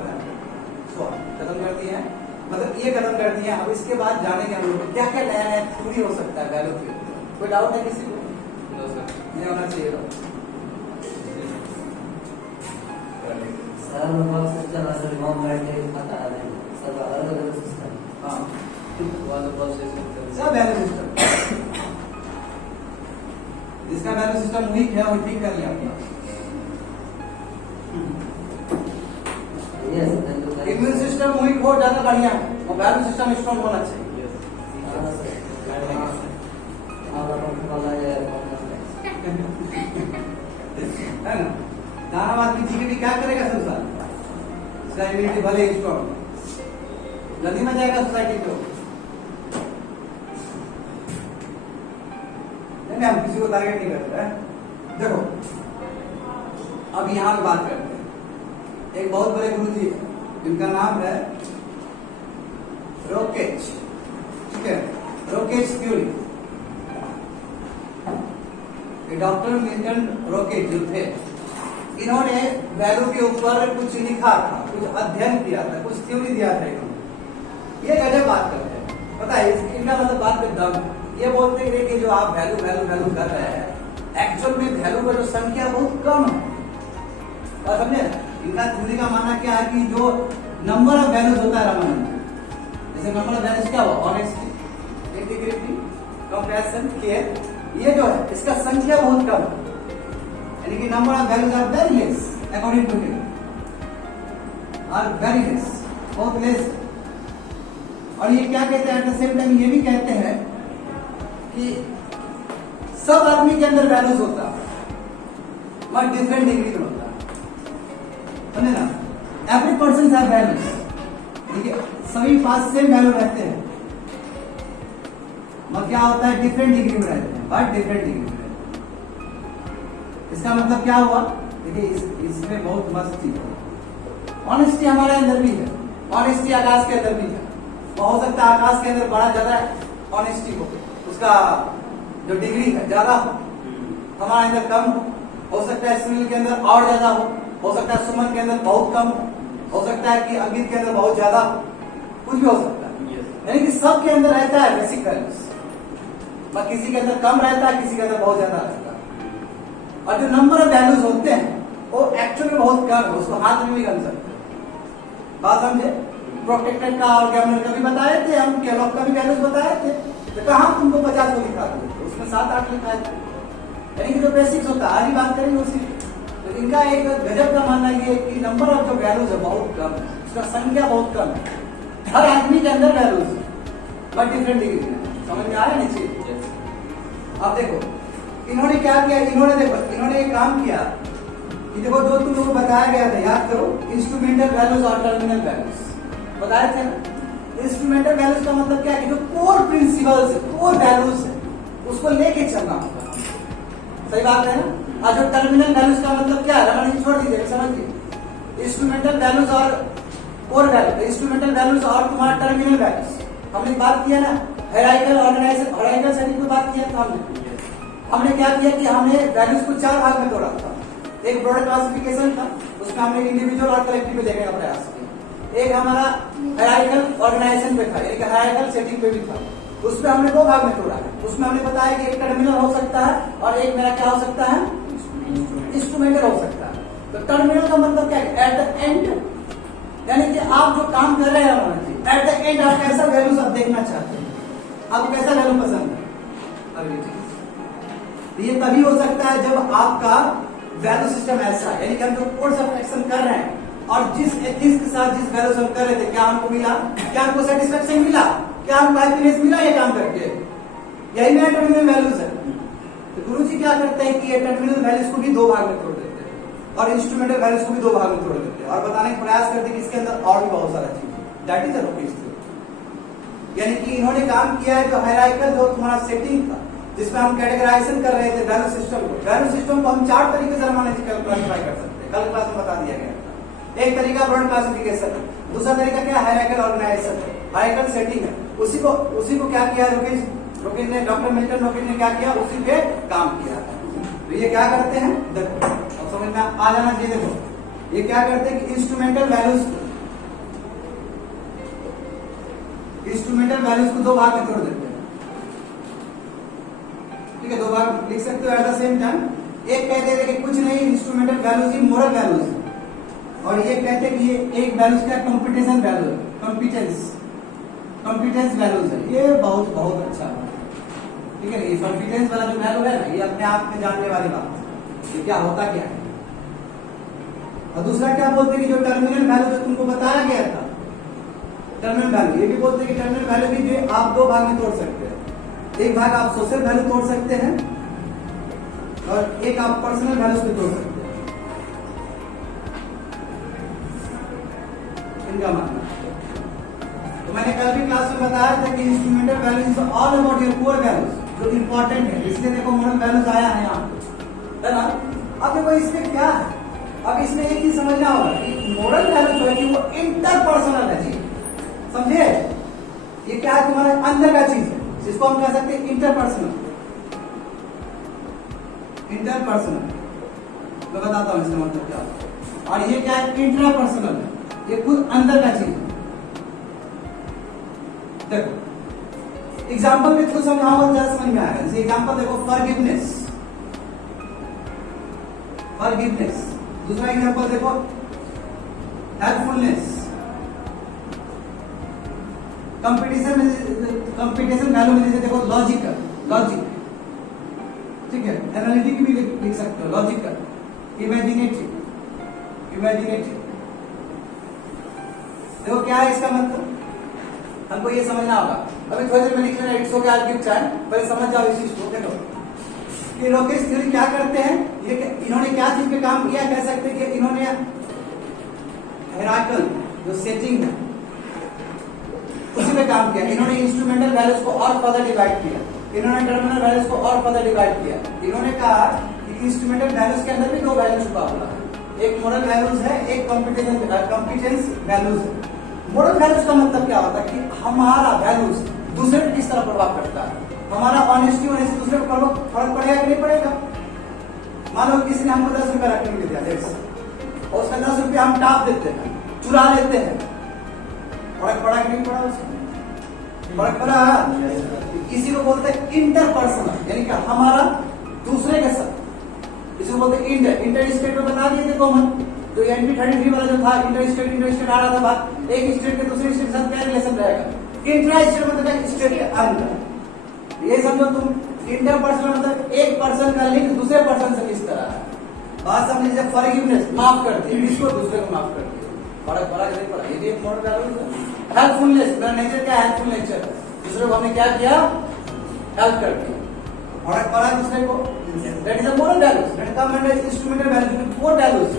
खत्म कर दिए हैं, मतलब ये खत्म कर दिए हैं। अब इसके बाद जानेंगे हम लोग क्या क्या नया नया थ्योरी हो सकता है वैल्यू थ्योरी। कोई डाउट है किसी को? नहीं होना चाहिए। शहर में बहुत सिस्टम है, सर गाँव में बैठ के खाता है, सब अलग अलग सिस्टम। हाँ सिस्टम सब वैल्यू सिस्टम। जिसका वैल्यू सिस्टम वीक है वो ठीक कर लिया अपना। इम्यून सिस्टम वीक हो ज्यादा बढ़िया है, वो वैल्यू सिस्टम स्ट्रॉन्ग होना चाहिए। है ना। दाना आदमी जी के भी क्या करेगा संसार, इसका इम्यूनिटी भले स्ट्रॉन्ग जल्दी में जाएगा सोसाइटी को। नहीं हम किसी को टारगेट नहीं करते हैं। देखो अब यहाँ पे बात करते हैं। एक बहुत बड़े गुरु जी जिनका नाम है रोकेच, ठीक है, रोकेच थ्योरी। डॉक्टर मिल्टन रोकेच जो थे, इन्होंने वैल्यू के ऊपर कुछ लिखा था, कुछ अध्ययन किया था, कुछ थ्योरी दिया था इन्होंने। ये गजब बात करते हैं, पता है इनका मतलब बात पे दम। ये बोलते हैं कि जो आप वैल्यू वैल्यू वैल्यू कर रहे हैं, एक्चुअल में वैल्यू का जो संख्या बहुत कम है। और समझे इनका थ्योरी का मानना क्या है कि जो नंबर ऑफ वैल्यूज होता है रामायण, जैसे नंबर ऑफ वैल्यूज क्या हुआ, ऑनेस्टी, इंटीग्रिटी, कंपैशन, केयर, ये जो है इसका संख्या बहुत कम है। यानी कि number of values are very less according to him, are very less, बहुत लेस। और ये क्या कहते हैं एट द सेम टाइम ये भी कहते हैं कि सब आदमी के अंदर वैल्यूज होता है, मगर डिफरेंट डिग्री में होता है, समझे ना। एवरी पर्सन हैव वैल्यूज, देखिए सभी पास सेम वैल्यू रहते हैं, मगर क्या होता है डिफरेंट डिग्री में रहते हैं, बट डिफरेंट डिग्री में रहते हैं। इसका मतलब क्या हुआ, देखिए इसमें बहुत मस्त चीज है। ऑनेस्टी हमारे अंदर भी है, ऑनेस्टी आकाश के अंदर भी है। हो सकता है आकाश के अंदर बड़ा ज्यादा ऑनेस्टी हो, उसका जो डिग्री है ज्यादा हो, हमारे अंदर कम हो सकता है सुनील के अंदर और ज्यादा हो सकता है सुमन के अंदर बहुत कम हो सकता है कि अंकित के अंदर बहुत ज्यादा हो, कुछ भी हो सकता है। यानी कि सब के अंदर रहता है बेसिक वैल्यूज, पर किसी के अंदर कम रहता है, किसी के अंदर बहुत ज्यादा रहता है। और जो नंबर ऑफ वैल्यूज होते हैं वो एक्चुअल में बहुत कम है, उसको हाथ में भी गन सकते। बात समझे। प्रोटेक्टेड का और गैमनर का भी बताए थे हम, कैलॉग का भी वैल्यूज बताए थे, तो कहा तुमको 50 को लिखा था, तो उसमें 7-8 लिखा है। यानी कि जो बेसिक्स होता है आज ही बात करेंगे उसी। तो इनका एक गजब का मानना ये कि नंबर ऑफ जो वैल्यूज है बहुत कम है, उसका संख्या बहुत कम है। हर आदमी के अंदर वैल्यूज है, बट डिफरेंट डिग्री में। समझ में आया नीचे। अब देखो इन्होंने क्या किया, इन्होंने एक काम किया कि देखो जो तुम लोगों को बताया गया था, याद करो, इंस्ट्रूमेंटल वैल्यूज और टर्मिनल वैल्यूज बताए थे ना। इंस्ट्रूमेंटल वैल्यूज का मतलब क्या है कि जो कोर प्रिंसिपल्स है, कोर वैल्यूज है, उसको लेके चलना होगा। सही बात है ना। और जो टर्मिनल वैल्यूज का मतलब क्या है, रमन जी छोड़ दीजिए, समझिए। इंस्ट्रूमेंटल वैल्यूज और कोर वैल्यू, इंस्ट्रूमेंटल वैल्यूज और तुम्हारा टर्मिनल वैल्यूज, हमने बात किया ना हायरार्किकल ऑर्गेनाइजेशन, हायरार्किकल सेटिंग पे बात किया था हमने क्या किया कि हमने वैल्यूज को 4 भाग में तोड़ा था। एक ब्रॉड क्लासिफिकेशन था, उसमें हमने इंडिविजुअल और कलेक्टिव में देखने का प्रयास किया। एक हमारा हायरार्किकल ऑर्गेनाइजेशन पे था, यानी कि हायरार्किकल सेटिंग पे भी था। उसमें हमने दो भाग में तोड़ा है। उसमें हमने बताया कि एक टर्मिनल हो सकता है और एक मेरा क्या हो सकता है, इंस्ट्रूमेंटल हो सकता है। तो टर्मिनल का मतलब क्या है, एट द एंड, यानी कि आप जो काम कर रहे हैं एट द एंड आप कैसा वैल्यूज आप देखना चाहते हैं, आपको कैसा वैल्यू पसंद है। ये तभी हो सकता है जब आपका वैल्यू सिस्टम ऐसा है, यानी कि हम जो कोर्स ऑफ एक्शन कर रहे हैं और जिस एथिक्स के साथ जिस वैल्यूज हम कर रहे थे, क्या हमको मिला, क्या हमको सेटिस्फेक्शन मिला, क्या हमको हैप्पीनेस मिला ये काम करके, यही मेरा टर्मिनल वैल्यूज है। तो गुरु जी क्या करते हैं कि ये टर्मिनल वैल्यूज को भी दो भाग में तोड़ देते हैं और इंस्ट्रूमेंटल वैल्यूज को भी दो भाग में तोड़ देते हैं और बताने का प्रयास करते हैं कि इसके अंदर और भी बहुत सारा चीज है। दैट इज द यानी कि इन्होंने काम किया है जो हायरार्किकल जो तुम्हारा सेटिंग था, जिसमें हम कैटेगराइजेशन कर रहे थे वैल्यू सिस्टम को। वैल्यू सिस्टम को हम चार तरीके से क्लासिफाई कर सकते हैं, कल क्लास में बता दिया गया था। एक तरीका ब्रॉड क्लासिफिकेशन है, दूसरा तरीका क्या हायरार्किकल ऑर्गेनाइजेशन है, हायरार्किकल सेटिंग है। उसी को क्या किया रोकिन ने, डॉक्टर मिल्टन रोकिन ने क्या किया, उसी पे काम किया। तो ये क्या करते हैं, देखो अब समझ में आ जाना चाहिए। देखो ये क्या करते हैं कि इंस्ट्रूमेंटल वैल्यूज को दो भाग में तोड़ देते हैं। ठीक है, दो भाग लिख सकते हो एट द सेम टाइम। एक कहते हैं कि कुछ नहीं, इंस्ट्रूमेंटल वैल्यूज ही मोरल वैल्यूज है, और ये कहते हैं कि ये एक वैल्यूज का कंपटीशन वैल्यू है, कॉम्पिटेंस वैल्यूज है। ये बहुत बहुत अच्छा है। ठीक है, ये कॉम्पिटेंस वाला जो वैल्यू है ना, ये अपने आप में जानने वाली बात है, ये क्या होता क्या है। और दूसरा क्या बोलते हैं कि जो टर्मिनल वैल्यू जो तुमको बताया गया था, टर्मिनल वैल्यू, ये भी बोलते हैं कि टर्मिनल वैल्यू भी जो आप दो भाग में तोड़ सकते हैं। एक भाग आप सोशल वैल्यू तोड़ सकते हैं और एक आप पर्सनल वैल्यूज में तोड़ सकते हैं। इनका मानना, तो मैंने कल भी क्लास में बताया था कि instrumental value is all about your core values जो इंपॉर्टेंट है। इसलिए देखो मोरल वैल्यूज आया है यहाँ पे, है ना। अब देखो इसमें क्या है, अब इसमें एक चीज समझना होगा कि मोरल वैल्यू जो है कि वो इंटरपर्सनल है जी, समझे। ये क्या है, तुम्हारे अंदर का चीज है, जिसको हम कह सकते हैं इंटरपर्सनल। मैं बताता हूं इसका मतलब क्या है। और ये क्या है, इंट्रापर्सनल है, ये खुद अंदर का चीज है। देखो एग्जाम्पल के थ्रू समझाऊंगा, जरा समझ में आएगा। जैसे एग्जाम्पल देखो, फॉरगिवनेस। दूसरा एग्जाम्पल देखो, हेल्पफुलनेस। कंपटीशन वैल्यू में जैसे देखो लॉजिक, ठीक है, एनालिटिक भी लिख सकते हो, लॉजिकल, इमेजिनेटिव। देखो क्या है इसका मतलब, हमको ये समझना होगा। अभी थोड़ी देर में लिख लेना, it's okay I give time, पहले समझ जाओ इस चीज को। देखो कि लोकेश थ्योरी क्या करते हैं, ये इन्होंने क्या चीज पे काम किया, कह सकते हैं कि इन्होंने हायरार्किकल जो सेटिंग है उसी पे काम किया। इन्होंने इंस्ट्रूमेंटल वैल्यूज को और फर्दर डिवाइड किया, इन्होंने टर्मिनल वैल्यूज को और फर्दर डिवाइड किया। इन्होंने कहा कि इंस्ट्रूमेंटल वैल्यूज के अंदर भी दो वैल्यू छुपा हुआ है, एक मोरल वैल्यूज है, एक कॉम्पिटेंस वैल्यूज है। मोरल वैल्यूज का मतलब क्या होता है कि हमारा वैल्यूज दूसरे पे किस तरह प्रभाव करता है, हमारा ऑनेस्टी होने से दूसरे पर फर्क पड़ेगा कि नहीं पड़ेगा। मान लो किसी ने हमको 10 रुपया रखने के लिए दिया और उसका 10 रुपया हम टाप देते हैं, चुरा लेते हैं, फर्क पड़ा कि नहीं पड़ा, उसमें फर्क पड़ा। किसी को बोलते हैं इंटरपर्सनल, यानी कि हमारा दूसरे के साथ, इसी को बोलते हैं इंटर स्टेट में बता दिए थे कॉमन, जो एनपी 33 वाला जो था, इंटर स्टेट आ रहा था बात, एक स्टेट के दूसरे स्टेट के साथ क्या रिलेशन रहेगा। इंट्रा स्टेट मतलब स्टेट के अंदर, ये समझो तुम। इंटरपर्सनल मतलब एक पर्सन का लिंक दूसरे पर्सन से किस तरह है, बात समझ लीजिए। फॉरगिवनेस, माफ कर दी, इसको दूसरे को माफ कर दिया, फर्क पड़ा कि नहीं पड़ा, ये भी एक मोरल वैल्यू है। हेल्पफुलनेस, मेरा नेचर क्या है, हेल्पफुल नेचर है, दूसरे को हमने क्या किया, हेल्प कर दिया, फर्क पड़ा दूसरे को, that is a moral values. That come under instrumental values, four values.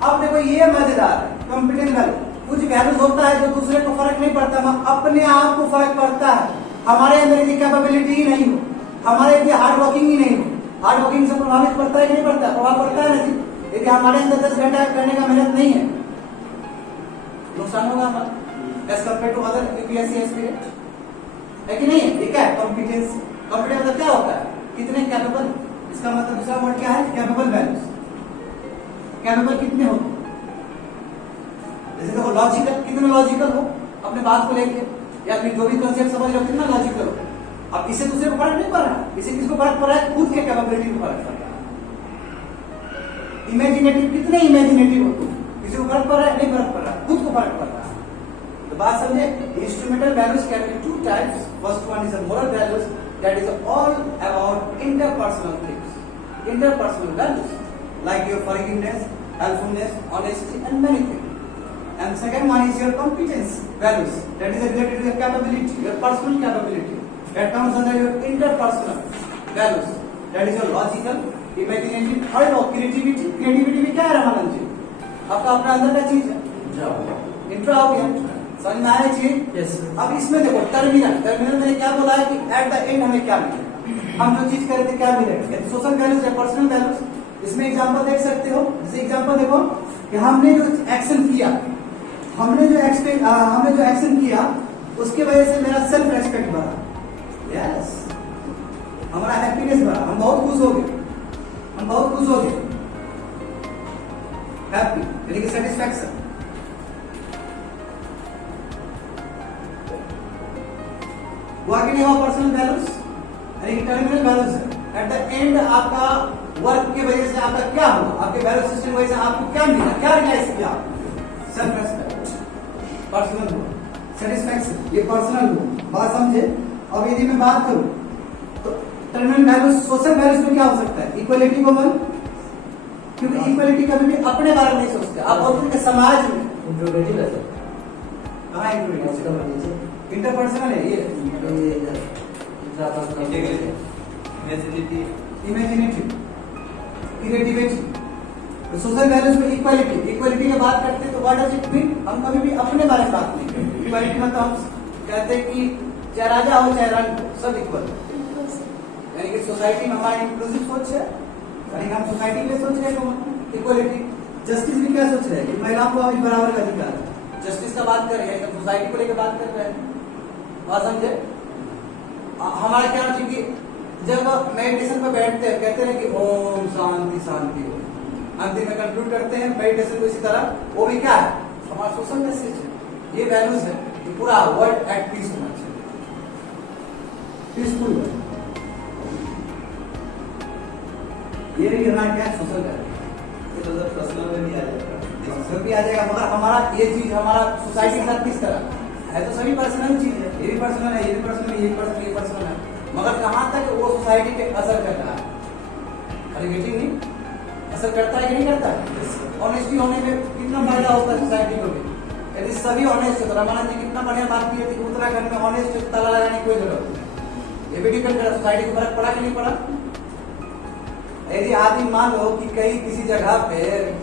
अब देखो ये मजेदार है, कॉम्पिटेंट वैल्यू। कुछ वैल्यूज होता है जो दूसरे को फर्क नहीं पड़ता, अपने आप को फर्क पड़ता है। हमारे अंदर इतनी कैपेबिलिटी ही नहीं हो, हमारे इतनी हार्ड वर्किंग ही नहीं हो। हार्ड वर्किंग से प्रभावित पड़ता है कि नहीं पड़ता, प्रभाव पड़ता है ना जी। यदि हमारे अंदर 10 घंटा करने का मेहनत नहीं है, नुकसान होगा हमारा as compare to other UPSC aspirant, है कि नहीं है। ये क्या है, कॉम्पिटेंस। कॉम्पिटेंस मतलब क्या होता है, कितने कैपेबल, इसका मतलब दूसरा वर्ड क्या है, कैपेबल वैल्यूज। कैपेबल कितने हो, जैसे देखो लॉजिकल, कितने लॉजिकल हो, अपने बात को लेके, या फिर जो भी कंसेप्ट समझ रहे हो कितना लॉजिकल हो। अब इससे दूसरे को फर्क नहीं पड़ रहा, इसे किसको फर्क पड़ रहा है, खुद के कैपेबिलिटी को फर्क पड़ रहा है। इमेजिनेटिव, कितने इमेजिनेटिव हो तुम, किसी को फर्क पड़ रहा है, नहीं फर्क पड़ रहा, खुद को फर्क पड़ रहा है। तो बात समझे, instrumental values can be two types. First one is the moral values, that is all about interpersonal things, interpersonal values like your forgiveness, helpfulness, honesty and many things. And second one is your competence values, that is related to your capability, your personal capability, that comes under your interpersonal values, that is your logical, imaginative और creativity. creativity भी क्या है रामानंद जी, आपका अपना अंदर का चीज है, इंट्रा हो गया, समझ में आया चीज। Yes, sir. अब इसमें देखो टर्मिनल मैंने क्या बोला है कि एट द एंड हमें क्या मिलेगा, हम जो चीज करे थे क्या मिलेगा, सोशल वैल्यूज या पर्सनल वैल्यूज। इसमें एग्जांपल देख सकते हो, जैसे एग्जांपल देखो कि हमने जो एक्शन किया, हमने जो एक्शन किया उसके वजह से मेरा सेल्फ रेस्पेक्ट बढ़ा, यस, हमारा हैप्पीनेस बढ़ा, हम बहुत खुश हो गए, हम बहुत खुश हो गए, हैप्पी यानी कि सेटिस्फैक्शन। हुआ कि नहीं हुआ पर्सनल वैल्यूज, टर्मिनल वैल्यूज है। एट द एंड आपका वर्क की वजह से आपका क्या हुआ, आपके वैल्यू सिस्टम की वजह से आपको क्या मिला, क्या रियलाइज किया, सेल्फ रेस्पेक्ट, पर्सनल हुआ, सेटिस्फैक्शन, ये पर्सनल हुआ। बात समझे। अब यदि मैं बात करूं तो टर्मिनल वैल्यूज, सोशल वैल्यूज में क्या हो सकता है, इक्वलिटी कॉमन, क्योंकि इक्वलिटी कभी भी अपने बारे में नहीं सोचते, आप बोलते हैं समाज में इंट्रोगेटिव है सर, कहाँ इंट्रोगेटिव, इंटरपर्सनल है ये, इमेजिनेटिव, क्रिएटिविटी। तो सोशल वैल्यूज में इक्वालिटी की बात करते हैं तो व्हाट डज इट मीन, हम कभी भी अपने बारे में बात नहीं करते। इक्वालिटी मतलब हम कहते हैं कि चाहे राजा हो चाहे रानी हो, सब इक्वल, यानी कि सोसाइटी में हमारी इंक्लूसिव सोच है, यानी हम सोसाइटी के लिए सोच रहे हैं इक्वालिटी। जस्टिस भी क्या सोच रहे हैं कि महिलाओं को अभी बराबर का अधिकार है, जस्टिस का बात कर रहे हैं, सोसाइटी को लेकर बात कर रहे हैं। बात समझे। हमारा क्या, क्योंकि जब मेडिटेशन पे बैठते हैं कहते हैं कि ओम शांति शांति, अंतिम में कंक्लूड करते हैं मेडिटेशन को इसी तरह, वो भी क्या है, हमारा सोशल मैसेज है, ये वैल्यूज है कि पूरा वर्ल्ड एट पीस होना चाहिए, पीसफुल। ये भी हमारा क्या सोशल वैल्यू, पर्सनल में भी आ जाएगा, पर्सनल भी आ जाएगा, मगर हमारा ये चीज हमारा सोसाइटी के साथ किस तरह है, तो सभी पर्सनल चीज है, ये भी पर्सनल है, ये भी पर्सनल है, ये पर्सनल, ये पर्सनल है, मगर कहां तक वो सोसाइटी पे असर कर रहा है, अरे गेटिंग नहीं, असर करता है कि नहीं करता है। ऑनेस्टी होने में कितना फायदा होता है सोसाइटी को भी, यदि सभी ऑनेस्ट है तो रामानंद जी कितना बढ़िया बात की थी, उत्तराखंड में ऑनेस्ट है, ताला लगाने की कोई जरूरत नहीं, ये भी डिपेंड कर सोसाइटी को फर्क पड़ा कि नहीं पड़ा। यदि आदमी मान लो कि कहीं किसी जगह पे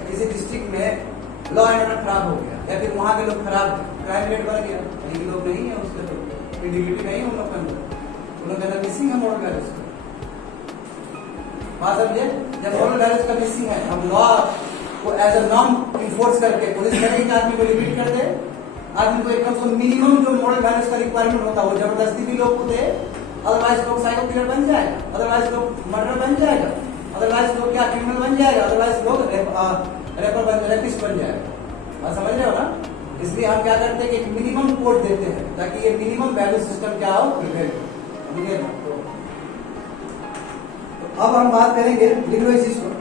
किसी डिस्ट्रिक्ट में लॉ एंड ऑर्डर खराब हो गया, या फिर वहां के लोग खराब, क्राइम रेट बढ़ गया, लेकिन लोग नहीं है उसके, तो इंडिविजुअलिटी नहीं है उन लोग के अंदर, उन लोग के अंदर मिसिंग है मोरल वैल्यूज। बात समझे, जब मोरल वैल्यूज का मिसिंग है, हम लॉ को एज अ नॉर्म इन्फोर्स करके कोशिश करेंगे आदमी को लिमिट कर दे, आदमी को एकदम मिनिमम जो मोरल वैल्यूज का रिक्वायरमेंट होता है वो जबरदस्ती भी लोग को दे, अदरवाइज लोग साइको किलर बन जाएगा, अदरवाइज लोग मर्डर बन जाएगा, अदरवाइज लोग क्या क्रिमिनल बन जाएगा, अदरवाइज लोग रेपिस्ट बन जाएगा। बात समझ रहे हो ना। इसलिए हम क्या करते हैं कि एक मिनिमम कोड देते हैं ताकि ये मिनिमम वैल्यू सिस्टम क्या हो, प्रिवेल हो। तो अब हम बात करेंगे लिंग्विस्टिक सिस्टम।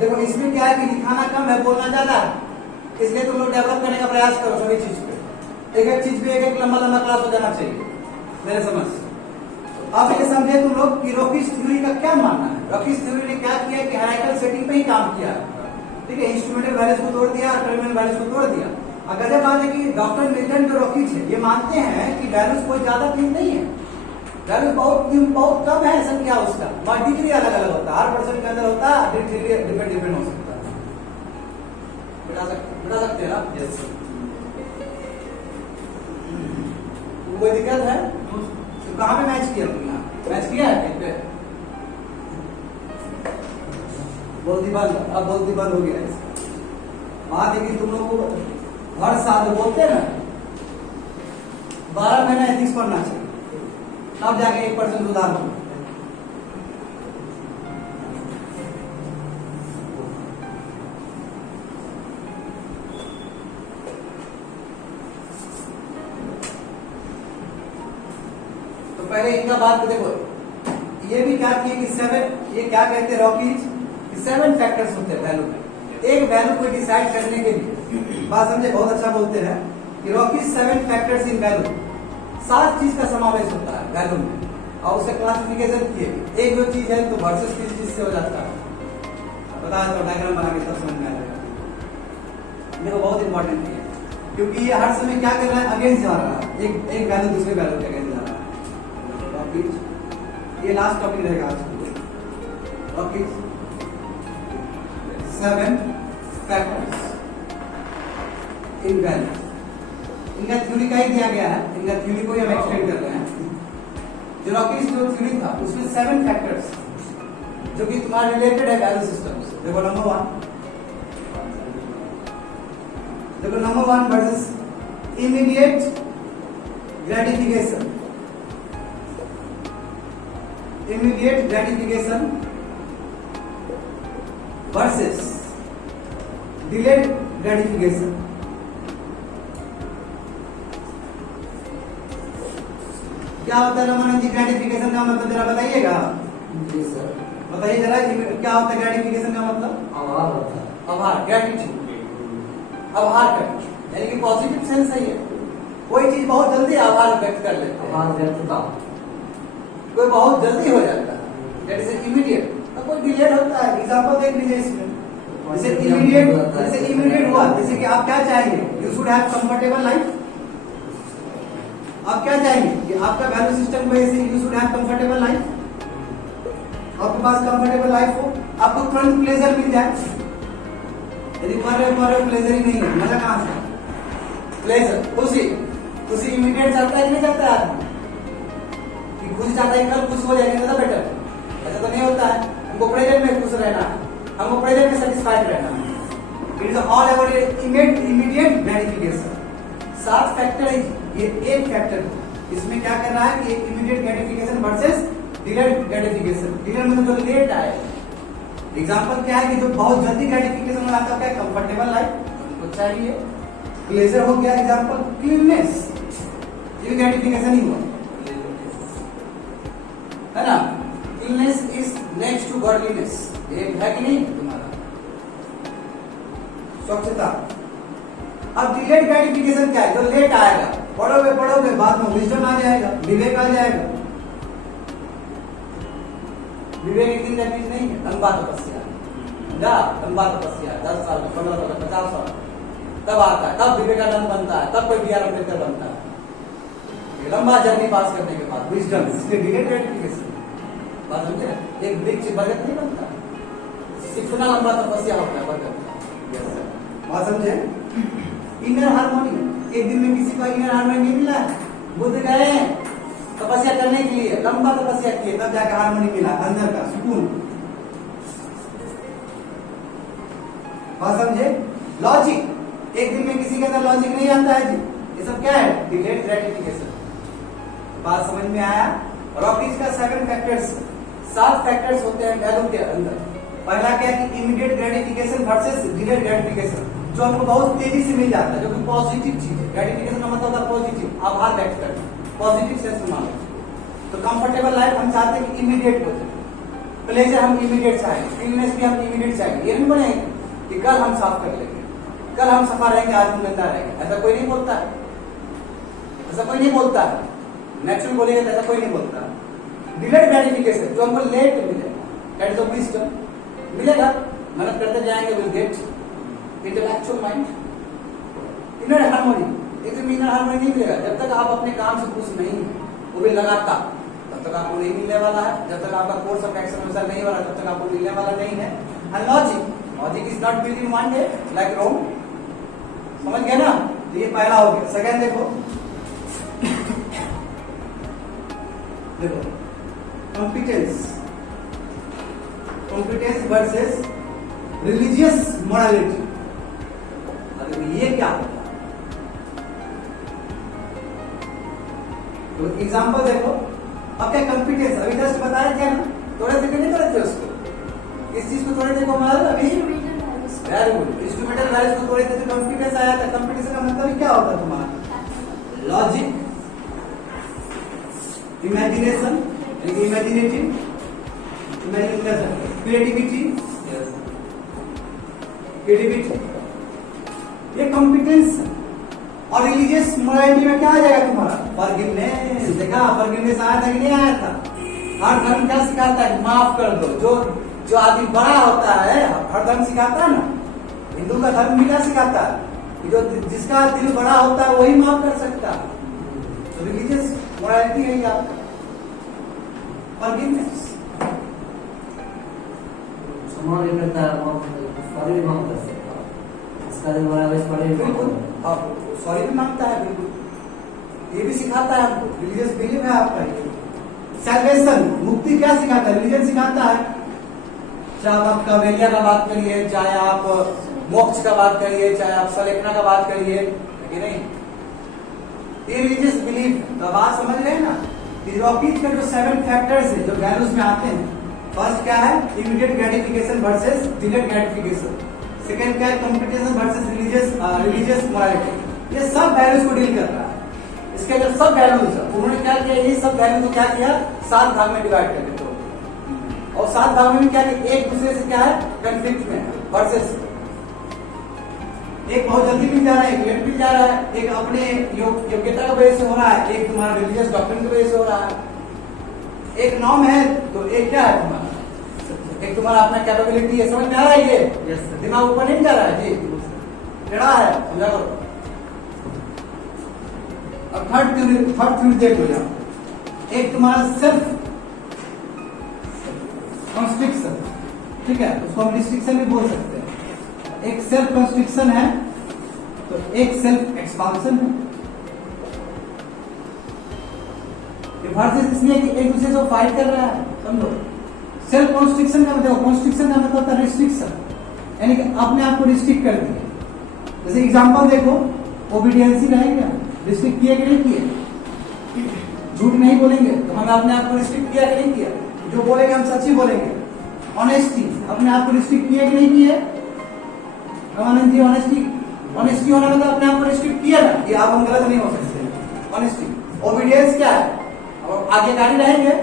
देखो इसमें क्या है कि दिखाना कम है, बोलना ज्यादा है, इसलिए तुम लोग डेवलप करने का प्रयास करो सभी चीज पे, एक चीज पे एक लंबा लंबा क्लास हो जाना चाहिए मेरे समझ से। अब ये समझे तुम लोग कि रॉकिस थ्योरी का क्या मानना है। रॉकिस थ्योरी ने क्या किया कि हायरार्किकल सेटिंग पे ही काम किया है, ठीक है, इंस्ट्रूमेंटल वैल्यूज को तोड़ दिया और टर्मिनल वैल्यूज को तोड़ दिया। अगर जब बात है कि डॉक्टर मिल्टन जो रॉकिस है ये मानते हैं कि वैल्यूज कोई ज्यादा चीज नहीं है, वैल्यूज बहुत कम है, सब क्या उसका डिग्री अलग अलग होता है, हर पर्सन के अंदर होता है, डिफरेंट हो सकता है, बता सकते हैं ना। यस कोई दिक्कत है तो कहाँ पे मैच किया तुमने, मैच किया है कहीं पे, बोलती बंद, अब बोलती बंद हो गया इसका। बात है कि तुम लोग को हर साल बोलते हैं ना 12 महीना एथिक्स पढ़ना चाहिए, तब जाके 1% सुधार होगा। पहले इनका बात देखो, ये भी क्या किए कि 7, ये क्या कहते हैं रॉकीज, 7 फैक्टर्स होते हैं वैल्यू में। एक वैल्यू को डिसाइड करने के लिए, बात समझे, बहुत अच्छा बोलते हैं कि रॉकीज 7 फैक्टर्स इन वैल्यू, 7 चीज का समावेश होता है वैल्यू में, और उससे क्लासिफिकेशन किए। एक दो चीज है तो वर्सेस किस चीज से हो जाता है, बता तो डायग्राम बना के सब समझ में आ जाएगा। देखो बहुत इंपॉर्टेंट है, क्योंकि ये हर समय क्या कर रहा है, अगेंस्ट जा रहा है, एक वैल्यू दूसरे वैल्यू के अगेंस्ट जा रहा है। रॉकीज, ये लास्ट टॉपिक रहेगा आज का। रॉकीज 7 फैक्टर्स इन वैल्यू, इनका थ्योरी का ही दिया गया है, इनका थ्योरी को ही हम एक्सप्लेन कर रहे हैं। जो रॉकीज जो थ्योरी था उसमें 7 फैक्टर्स जो कि तुम्हारे रिलेटेड है वैल्यू सिस्टम से। देखो नंबर 1, देखो number 1 versus immediate gratification, immediate gratification versus delayed gratification. क्या होता है रमानंद जी ग्रेटिफिकेशन का मतलब, जरा बताइएगा। जी सर। बताइए जरा क्या होता है ग्रेटिफिकेशन का मतलब। आभार होता है। आभार, ग्रेटिट्यूड, आभार करना, यानी कि पॉजिटिव सेंस है ये। कोई चीज बहुत जल्दी आभार व्यक्त कर लेते हैं, आभार व्यक्तता, कोई बहुत जल्दी हो जाता है, दैट इज इमीडिएट। तो कोई डिलेड होता है, एग्जांपल देख लीजिए इसमें, जैसे इमीडिएट हुआ, जैसे कि आप क्या चाहेंगे, you should have comfortable life. आप क्या चाहेंगे कि आपका वैल्यू सिस्टम को ऐसे, you should have comfortable life, आपके पास कंफर्टेबल लाइफ हो, आपको तुरंत प्लेजर मिल जाए। यदि मर प्लेजर ही नहीं है, मजा कहां से, प्लेजर, खुशी, खुशी इमीडिएट चाहता है कि नहीं चाहता है आदमी, कि खुशी चाहता है कल खुश हो जाएंगे ज्यादा बेटर, ऐसा तो नहीं होता है। हमको प्रेजेंट में खुश रहना है, हमको प्रेजेंट में सेटिस्फाइड रहना है। It is all about immediate gratification. 7 factor है, ये एक फैक्टर है। इसमें क्या कर रहा है कि immediate gratification versus delayed gratification. Delayed मतलब जो लेट आए। एग्जांपल क्या है कि जो बहुत जल्दी ग्रेटिफिकेशन हो जाता है, क्या कंफर्टेबल लाइफ तो चाहिए, प्लेजर हो गया। एग्जांपल क्लीननेस, ये ग्रेटिफिकेशन ही हुआ, है ना। Cleanness is next to godliness, ये है कि नहीं तुम्हारा, स्वच्छता। अब डिलेड ग्रेटिफिकेशन क्या है, जो लेट आएगा, पढ़ोगे बाद में विजडम आ जाएगा, विवेक आ जाएगा। विवेक एक दिन का चीज नहीं है, लंबा तपस्या, लंबा तपस्या 10 साल 15 साल 50 साल तब आता है, तब विवेकानंद बनता है, तब कोई बी आर अम्बेडकर बनता है। लंबा जर्नी पास करने के बाद विजडम, इसलिए डिलेड ग्रेटिफिकेशन। बात समझे, एक वृक्ष बरगद नहीं बनता, कितना लंबा तपस्या होता है बरगद का, बात समझे। इनर हार्मोनी, एक दिन में किसी को इनर हार्मोनी नहीं मिला, बुद्ध गए तपस्या करने के लिए, लंबा तपस्या किए, तब जाकर हार्मोनी मिला, अंदर का सुकून, बात समझे। लॉजिक, एक दिन में किसी के अंदर लॉजिक नहीं आता है जी, ये सब क्या है, डिलेड ग्रेटिफिकेशन। बात समझ में आया। रॉकीज का 7 फैक्टर्स, 7 फैक्टर्स होते हैं वैल्यू के अंदर। पहला क्या है कि immediate gratification versus delayed gratification, जो हमको बहुत तेजी से मिल जाता है, जो कि पॉजिटिव चीज है। ग्रेटिफिकेशन का मतलब होता है पॉजिटिव, आभार व्यक्त करना, पॉजिटिव सेंस में मानो। तो कंफर्टेबल लाइफ हम चाहते हैं कि इमीडिएट हो जाए, प्लेजर हम इमीडिएट चाहेंगे, क्लीननेस भी हम इमीडिएट चाहेंगे। ये नहीं बनेंगे कि कल हम साफ कर लेंगे, कल हम सफा रहेंगे, आज हम गंदा रहेंगे, ऐसा कोई नहीं बोलता है, ऐसा कोई नहीं बोलता है। नेचुरल बोलेगा तो ऐसा कोई नहीं बोलता है। डिलेड ग्रेटिफिकेशन, जो हमको लेट मिलेगा, दैट इज द विजडम, मिलेगा, मेहनत करते जाएंगे, will get intellectual mind. Inner harmony, एक दिन इनर हार्मोनी नहीं मिलेगा जब तक आप अपने काम से खुश नहीं है, वो भी लगातार, तब तक आपको नहीं मिलने वाला है। जब तक आपका कोर्स ऑफ एक्शन अनुसार नहीं हो रहा, तब तक आपको मिलने वाला नहीं है। And logic is not built in one day like Rome, समझ गए ना। तो ये पहला हो गया। सेकेंड देखो, कॉम्पिटेंस वर्सेस रिलीजियस मोरालिटी। अब ये क्या होता है, तो एग्जांपल देखो। अब क्या कॉम्पिटेंस, अभी जस्ट बताया क्या ना, थोड़े सेकंड नहीं करे थे उसको, इस चीज को थोड़े देखो हमारा अभी वेरी गुड, इंस्ट्रूमेंटल वैल्यूज को थोड़े थे, कॉम्पिटेंस आया था। कॉम्पिटिशन का मतलब क्या होता है तुम्हारा, लॉजिक इमेजिनेशन, इमेजिनेटिव, इमेजिन कर सकते, क्रिएटिविटी, क्रिएटिविटी, ये कॉम्पिटेंस। और रिलीजियस मोरालिटी में क्या आ जाएगा तुम्हारा? फॉरगिवनेस। देखा फॉरगिवनेस आया था कि नहीं आया था? हर धर्म क्या सिखाता है? माफ कर दो। जो आदमी बड़ा होता है, हर धर्म सिखाता है ना। हिंदू का धर्म भी क्या सिखाता है? जो जिसका दिल बड़ा होता है वही माफ कर सकता है। तो रिलीजियस मोरालिटी है ये आपका फॉरगिवनेस। क्षमा भी करता है, सॉरी भी मांग कर सकता है, इसका दिल बड़ा है, सॉरी भी मांग बिल्कुल, करता अब सॉरी भी मांगता है, बिल्कुल ये भी सिखाता है आपको। रिलीजियस बिलीफ है आपका ये। सैल्वेशन, मुक्ति क्या सिखाता है? रिलीजन सिखाता है। चाहे आप कवेलिया का बात करिए, चाहे आप मोक्ष का बात करिए, चाहे आप सलेखना का बात करिए, कि नहीं? ये रिलीजियस बिलीफ का बात समझ रहे हैं ना? रॉकीज का जो 7 फैक्टर्स है जो वैल्यूज में आते हैं, फर्स्ट क्या है? Immediate gratification versus delayed gratification. Second क्या है? Competition versus religious morality. ये सब वैल्यूज को डील कर रहा है। इसके जो सब वैल्यूज है उन्होंने क्या किया? ये सब वैल्यूज को क्या किया? 7 भाग में डिवाइड कर दिया। और 7 भाग में क्या किया? एक दूसरे से क्या है? कंफ्लिक्ट में वर्सेस। एक बहुत जल्दी मिल जा रहा है, एक लेट मिल जा रहा है, एक अपने योग्यता की वजह से हो रहा है, एक तुम्हारा रिलीजियस डॉक्ट्रिन की वजह से हो रहा है। एक नॉर्म है तो एक क्या है तुम्हारा? एक तुम्हारा अपना कैपेबिलिटी है। समझ में आ रहा है? ये दिमाग ऊपर नहीं जा रहा है जी, टेढ़ा है, समझा करो। अब थर्ड थ्योरी देख लो यहाँ। एक तुम्हारा सेल्फ कॉन्स्ट्रिक्शन, ठीक है, उसको हम रिस्ट्रिक्शन भी बोल सकते हैं। एक सेल्फ कॉन्स्ट्रिक्शन है तो एक सेल्फ एक्सपांशन है। ये वर्सेस इसलिए कि एक दूसरे से फाइट कर रहा है, समझो। सेल्फ कॉन्स्ट्रिक्शन का मतलब, कॉन्स्ट्रिक्शन का मतलब होता है रिस्ट्रिक्शन, यानी कि अपने आप को रिस्ट्रिक्ट कर दिया। जैसे एग्जांपल देखो, ओबीडियंसी रहेगा, रिस्ट्रिक्ट किए कि नहीं किए? झूठ नहीं बोलेंगे तो हमने अपने आप को रिस्ट्रिक्ट किया कि नहीं किया? जो बोलेंगे हम सच ही बोलेंगे। ऑनेस्टी, अपने आप को रिस्ट्रिक्ट किए कि नहीं किए? रामानंद जी, ऑनेस्टी होना मतलब अपने आप को रिस्ट्रिक्ट किया ना कि आप हम गलत नहीं हो सकते। ऑनेस्टी। ओबीडियंस क्या है? और आज्ञाकारी रहेंगे।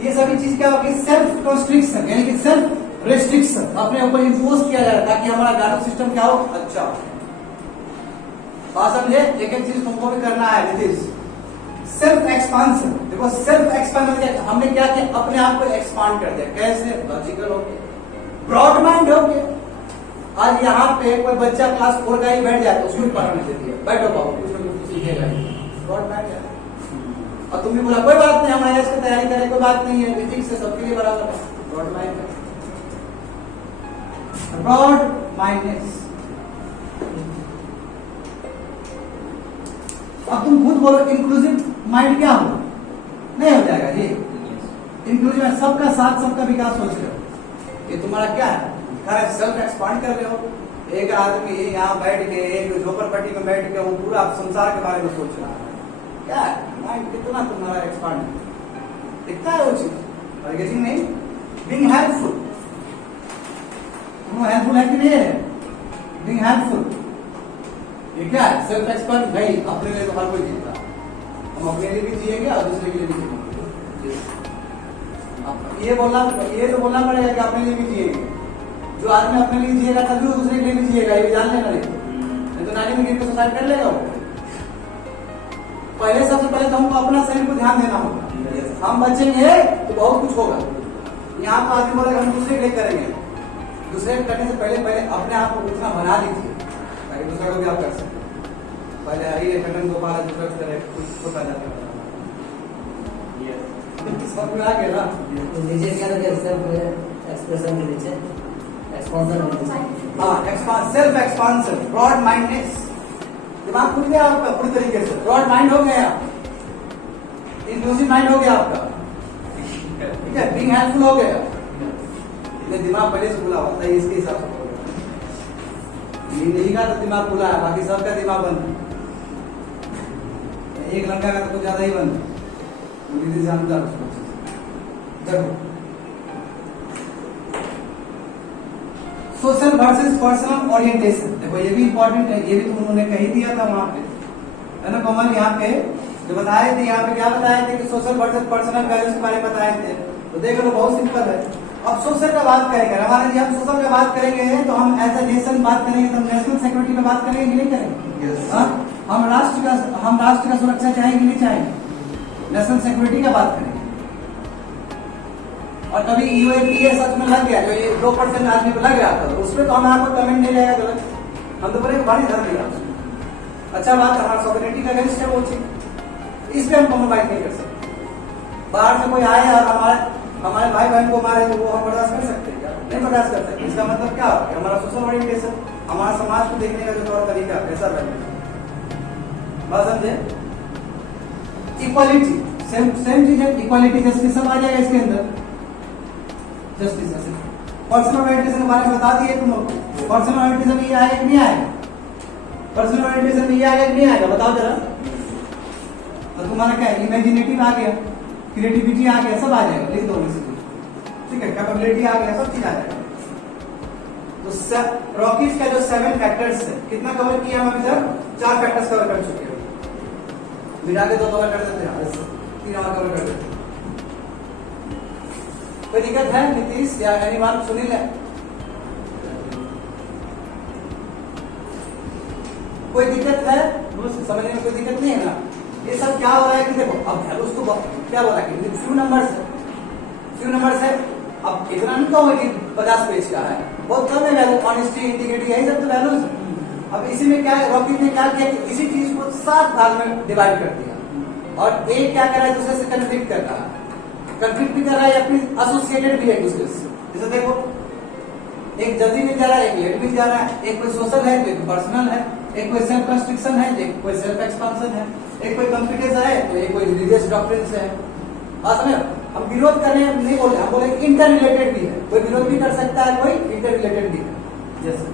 ये सभी चीज क्या होगी? सेल्फ कॉन्स्ट्रिक्शन, यानी कि सेल्फ रेस्ट्रिक्शन, अपने ऊपर इंपोज किया जा रहा है ताकि हमारा वैल्यू सिस्टम क्या हो? अच्छा हो। बात समझे? एक एक चीज तुमको भी करना है। Nitish, self expansion. देखो सेल्फ एक्सपांशन हमने क्या किया? अपने आप को एक्सपांड कर दिया। कैसे? लॉजिकल हो गया, ब्रॉड माइंड हो गया। आज यहाँ पे कोई बच्चा क्लास 4 का ही बैठ जाए तो उसको भी पढ़ाने से दिया, बैठो बाबू कुछ ना कुछ सीखेगा। ब्रॉड माइंड है। और तुम भी बोला कोई बात नहीं, हम आईएएस की तैयारी करें, कोई बात नहीं है, फिजिक्स से सबके लिए बराबर है। ब्रॉड माइंड है, ब्रॉड माइंडनेस। अब तुम खुद बोलो इंक्लूसिव माइंड क्या हो? नहीं हो जाएगा जी। इंक्लूसिव सबका साथ, सबका विकास सोच रहे हो, ये तुम्हारा क्या है? सेल्फ एक्सपांड कर रहे हो। एक आदमी यहाँ बैठ के, एक झोपड़पट्टी में बैठ के वो पूरा संसार के बारे में सोच रहा है। क्या है? माइंड कितना तुम्हारा एक्सपांड दिखता है वो चीज। नहीं, बीइंग हेल्पफुल, हेल्पफुल है कि नहीं है? बीइंग हेल्पफुल, ये क्या है? Self expand. भाई अपने लिए तो हर कोई जीता, हम अपने लिए भी जिएंगे और दूसरे के लिए भी जिएंगे। ये तो बोलना पड़ेगा कि अपने लिए भी जिएंगे। जो आदमी अपने लिए जिएगा तभी वो दूसरे के लिए भी जिएगा, ये जान लेना। नहीं तो नाली में गिर के सुसाइड कर लेगा वो। पहले सबसे पहले तो हमको अपना शरीर को ध्यान देना होगा। हम बचेंगे तो बहुत कुछ होगा। यहाँ पर आदमी बोलेगा हम दूसरे के लिए करेंगे, दूसरे के करने से पहले अपने आप को उतना बना लीजिए ताकि दूसरा को भी आप कर सकें। पहले हरी खटन गोपाल दूसरा की तरह कुछ होता जाता है। सब मिला के ना नीचे क्या था? सेल्फ एक्सप्रेशन के नीचे एक्सपांशन। हाँ, सेल्फ एक्सपांशन, ब्रॉड माइंडनेस। दिमाग खुल गया आपका पूरी तरीके से, ब्रॉड माइंड हो गया, इंक्लूसिव माइंड हो गया आपका, ठीक है, बीइंग हेल्पफुल हो गया। ये दिमाग पहले से खुला होता है, इसके हिसाब से हो गया। नहीं का तो दिमाग खुला है, बाकी सबका दिमाग बंद है। एक लड़का का तो कुछ ज्यादा ही बंद है। देखो सोशल वर्सेस पर्सनल ओरिएंटेशन। देखो ये भी इंपॉर्टेंट है, ये भी तो उन्होंने कही दिया था वहां पे, है ना कोमल? यहाँ पे जो बताए थे, यहाँ पे क्या बताए थे कि सोशल वर्सेस पर्सनल वैल्यूज के बारे में बताए थे। तो देख लो बहुत सिंपल है। अब सोशल का बात करेंगे, हमारे जी हम सोशल का बात करेंगे तो हम एज ए नेशन बात करेंगे, तो नेशनल सिक्योरिटी में बात करेंगे कि नहीं करेंगे? Yes. हाँ? हम राष्ट्र का सुरक्षा चाहेंगे कि नहीं चाहेंगे? नेशनल सिक्योरिटी का बात करेंगे। और कभी यूएपीए सच में लग गया, जो ये 2% आदमी को लग गया था, उसमें तो हमारा कोई कमेंट नहीं रहेगा गलत। हम तो बोले बड़ी धर्म दिया, अच्छा बात हमारा सॉवरेनिटी का अगेंस्ट है वो चीज, इस पे हम कॉम्प्रोमाइज नहीं कर सकते। बाहर से कोई आए और हमारे भाई बहन को मारे तो वो हम बर्दाश्त कर सकते हैं क्या? नहीं बर्दाश्त कर सकते। इसका मतलब क्या हो गया? हमारा सोशल ओरिएंटेशन, हमारा समाज को देखने का जो तौर तरीका ऐसा बने। बात समझे? इक्वालिटी सेम चीज है, इक्वालिटी जस्टिस सब आ जाएगा इसके अंदर। जस्टिस पर्सनल ओरिएंटेशन के बारे में बता दिए तुम लोग। पर्सनल ओरिएंटेशन ये आएगा कि नहीं आएगा? पर्सनल ओरिएंटेशन ये आएगा कि नहीं आएगा? बताओ जरा। तो तुम्हारा क्या है? इमेजिनेटिव आ गया, क्रिएटिविटी आ गया, सब आ जाएगा। लिख दो इसी को, ठीक है? कैपेबिलिटी आ गया, सब चीज आ जाएगा। तो रॉकीज का जो 7 फैक्टर्स है, कितना कवर किया हम अभी तक? 4 फैक्टर्स कवर कर चुके हैं। मिटा के 2 कवर कर देते हैं, 3 और कवर कर देते हैं। कोई दिक्कत है नीतीश या एनीवन? सुनील है? कोई दिक्कत है समझने में? कोई दिक्कत नहीं है ना? ये सब क्या हो रहा है कि देखो, अब वैल्यूज को क्या बोला कि फ्यू नंबर्स है। अब इतना नहीं कहोगे कि 50 पेज का है, बहुत कम है वैल्यू। ऑनेस्टी, इंटीग्रिटी, यही सब तो वैल्यूज है। अब इसी में क्या है, रॉकिट ने क्या किया कि इसी चीज को 7 भाग में डिवाइड कर दिया, और एक क्या कर रहा है दूसरे से कन्फ्लिक्ट कर रहा है। कन्फ्लिक्ट भी कर रहा है या फिर एसोसिएटेड भी है दूसरे से। जैसे देखो, एक जल्दी मिल जा रहा है, एक लेट मिल जा रहा है, एक कोई सोशल है, एक पर्सनल है, एक कोई सेल्फ कंस्ट्रक्शन है, एक कोई सेल्फ एक्सपांशन है, एक कोई कॉम्पिटेंस है, तो एक कोई रिलीजियस डॉक्ट्रिन से है। बात समझ? हम विरोध करने नहीं बोले, हम बोले इंटर रिलेटेड भी है। कोई विरोध भी कर सकता है, कोई इंटर रिलेटेड भी है। जैसे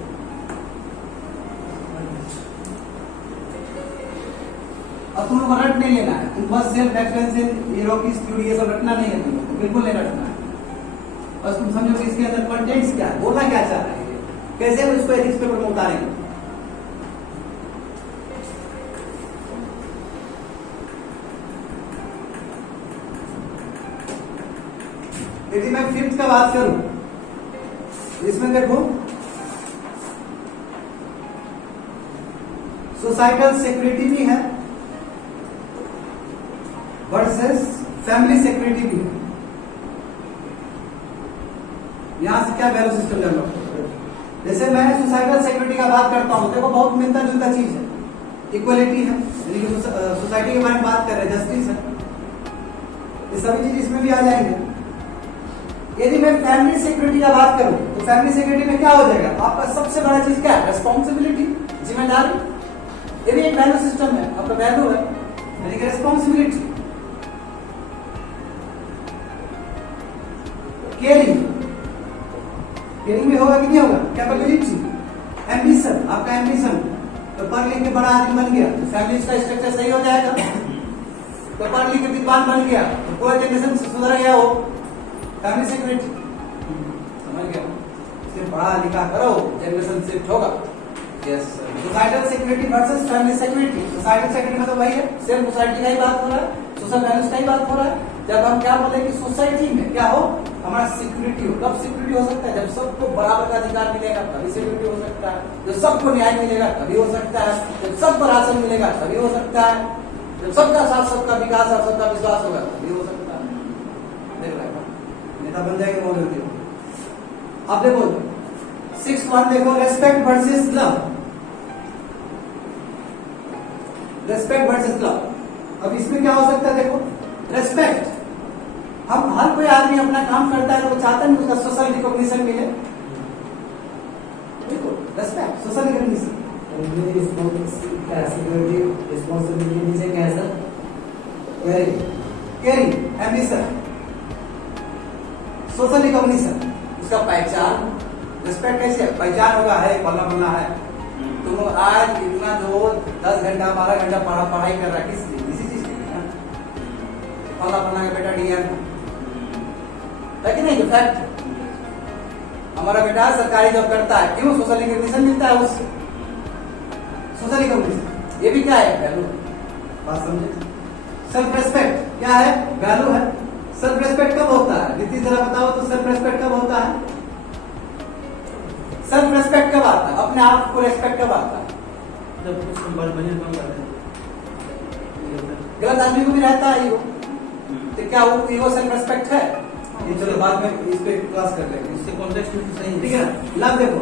अब तुम लोग को रट नहीं लेना है, तुम बस self reference in Rockies theory ये सब रटना नहीं है, तुम लोग को बिल्कुल नहीं रटना है। बस तुम समझो कि इसके अंदर कंटेंट्स क्या है, बोलना क्या चाह रहा है, कैसे हम इसको एथिक्स पेपर में उतारेंगे। यदि मैं 5th का बात करूं, इसमें देखो सोसाइटल सिक्योरिटी भी है वर्सेस फैमिली सिक्योरिटी भी है। यहां से क्या वैल्यू सिस्टम डेवलप? जैसे मैं सोसाइटल सिक्योरिटी का बात करता हूं, देखो बहुत मिलता जुलता चीज है। इक्वलिटी है, सोसाइटी के बारे में बात कर रहे हैं, जस्टिस है, ये सभी चीज इसमें भी आ जाएंगे। यदि मैं फैमिली सिक्योरिटी का बात करूं, तो फैमिली सिक्योरिटी में क्या हो जाएगा? आपका सबसे बड़ा चीज क्या है? रिस्पॉन्सिबिलिटी, जिम्मेदारी। ये भी एक वैल्यू सिस्टम है, आपका वैल्यू है, यानी कि रिस्पॉन्सिबिलिटी। केयरिंग में होगा कि नहीं होगा? कैपेबिलिटी, एम्बिशन, आपका एम्बिशन। तो पढ़ लिख के बड़ा आदमी बन गया तो फैमिली का स्ट्रक्चर सही हो जाएगा। तो पढ़ लिख के विद्वान बन गया तो पूरा जनरेशन सुधर गया हो। फैमिली सिक्योरिटी समझ गया? सिर्फ पढ़ा लिखा करो, जनरेशन शिफ्ट होगा। Yes sir. Societal security versus family security. Societal security में तो वही है, सिर्फ सोसाइटी का ही बात हो रहा है, सोशल वैल्यूज का ही बात हो रहा है। जब हम क्या बोले कि सोसाइटी में क्या हो, हमारा सिक्योरिटी हो। कब सिक्योरिटी हो सकता है? जब सबको बराबर का अधिकार मिलेगा तभी सिक्योरिटी हो सकता है। जब सबको न्याय मिलेगा तभी हो सकता है। जब सबको राशन मिलेगा तभी हो सकता है। जब सबका साथ सबका विकास और सबका विश्वास होगा तभी हो सकता है। देख रहा है नेता बन जाएंगे बहुत जल्दी। अब देखो 6.1 देखो, respect versus love. Respect versus love. अब इसमें क्या हो सकता है? देखो रेस्पेक्ट, हम हर कोई आदमी अपना काम करता है तो चाहता है उसका सोशल रिकॉग्निशन मिले। देखो respect, social recognition. Security responsibility नीचे क्या है sir? Caring, ambition, social recognition, उसका पहचान। रिस्पेक्ट कैसे है? पहचान होगा, है बनना है। तुम आज इतना जो 10 घंटा 12 घंटा पढ़ाई कर रहा है, किस लिए? इसी चीज के लिए। फलना का बेटा डीएम है कि नहीं? फैक्ट, हमारा बेटा सरकारी जॉब करता है, क्यों? सोशल रिकॉग्निशन मिलता है उससे। सोशल रिकॉग्निशन ये भी क्या है? वैल्यू। बात समझे? सेल्फ रेस्पेक्ट क्या है? वैल्यू है। सेल्फ रेस्पेक्ट कब होता है? नीति जरा बताओ तो सेल्फ रेस्पेक्ट कब होता है? सेल्फ रेस्पेक्ट कब आता है? अपने आप को रेस्पेक्ट कब आता है? जब कुछ हम बात बने कम कर रहे हैं गलत आदमी को भी रहता है ईगो, तो क्या वो ईगो सेल्फ रेस्पेक्ट है? ये चलो बाद में इस पे क्लास कर लेंगे। इससे कॉन्टेक्स्ट में सही ठीक है ना? लव देखो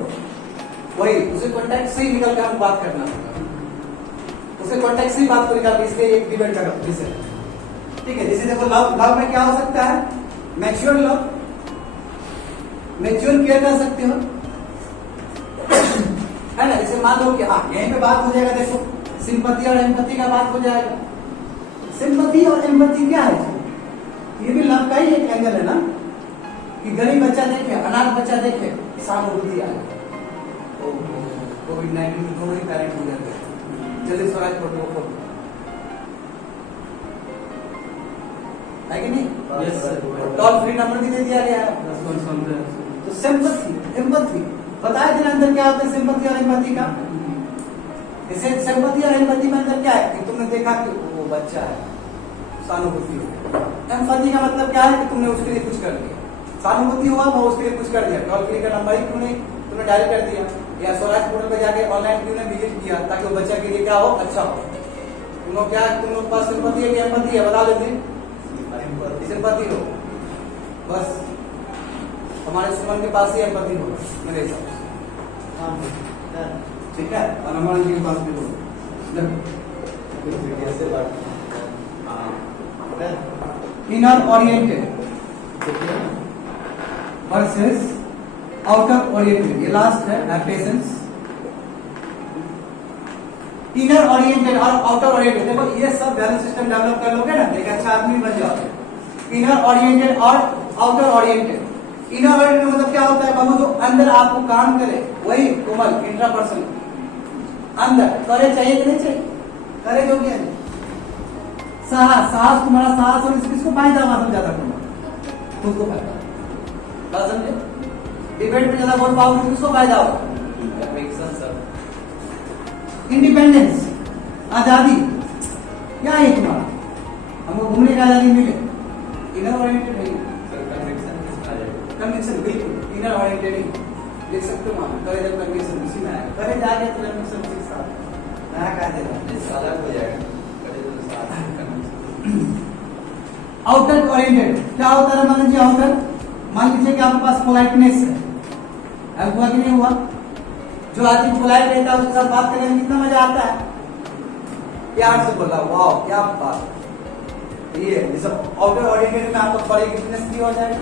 वही उसे कॉन्टेक्ट से ही निकल कर हम बात करना होगा, उसे कॉन्टेक्ट से ही बात को निकाल के इसलिए एक डिबेट का विषय। ठीक है, जैसे देखो लव में क्या हो सकता है? मैच्योर लव, मैच्योर केयर कर सकते हो, है ना? जैसे मान लो कि हाँ यहीं पे बात हो जाएगा, देखो सिंपैथी और एम्पैथी का बात हो जाएगा। सिंपैथी और एम्पैथी क्या है? ये भी लव का ही एक एंगल है ना, कि गरीब बच्चा देखे, अनाथ बच्चा देखे, सहानुभूति आए। कोविड-19 में दोनों ही पेरेंट हो जाते हैं, जल्दी स्वराज फोटो है कि नहीं? Yes sir. Toll free number भी दे दिया गया है। तो सिंपैथी एम्पैथी बताया दिन अंदर क्या होता है सिंपैथी और एम्पैथी का? इसे सिंपैथी और एम्पैथी में अंदर क्या है कि तुमने देखा कि वो बच्चा है, सहानुभूति हो। एम्पैथी का मतलब क्या है कि तुमने उसके लिए कुछ कर दिया, सहानुभूति हुआ वो उसके लिए कुछ कर दिया। टोल फ्री का नंबर ही तुमने डायल कर दिया, या स्वराज पोर्टल पे जाके ऑनलाइन क्यों ने विजिट किया ताकि वो बच्चा के लिए क्या हो, अच्छा हो। तुम लोग क्या, तुम लोग पास सिंपैथी है कि एम्पैथी है? बता देते सिंपैथी हो, बस हमारे सुमन के पास ही एम्पैथी हो मेरे हिसाब से। ठीक है, और हमारे के पास भी हो। Inner oriented versus outer oriented, ये लास्ट है पेशेंस। इनर ओरिएंटेड और आउटर ओरिएंटेड, देखो ये सब वैल्यू सिस्टम डेवलप कर लोगे ना, एक अच्छा आदमी बन जाओगे। इनर ओरिएंटेड और आउटर ओरिएंटेड। इनर ओरिएंटेड मतलब क्या होता है बाबू? जो अंदर आपको काम करे, वही कोमल इंट्रापर्सनल, अंदर करे चाहिए कि नहीं चाहिए? करे जो भी साहस तुम्हारा साहस और किसको फायदा हुआ समझाता तुम्हारा? तुमको फायदा, बात समझे? डिबेट में ज्यादा वोट पाओगे किसको फायदा होगा? इंडिपेंडेंस, आजादी, क्या है तुम्हारा? हमको घूमने का आजादी मिले, इनर ओरिएंटेड है। कन्विक्शन बिल्कुल इनर ओरिएंटेड ही देख सकते हो। वहां करे जब कन्विक्शन उसी में आएगा, करे जाके तो कन्विक्शन उसी के साथ नया कहा जाएगा, सादा हो जाएगा। आउटर ओरिएंटेड क्या होता है? मान लीजिए आउटर, मान लीजिए कि आपके पास पोलाइटनेस है, हुआ कि नहीं हुआ? जो आदमी पोलाइट रहता है उसके साथ बात करने में कितना मजा आता है, प्यार से बोला, वाह क्या बात। ये आउटर ओरिएंटेड में आपका फॉरगिवनेस भी हो जाएगा।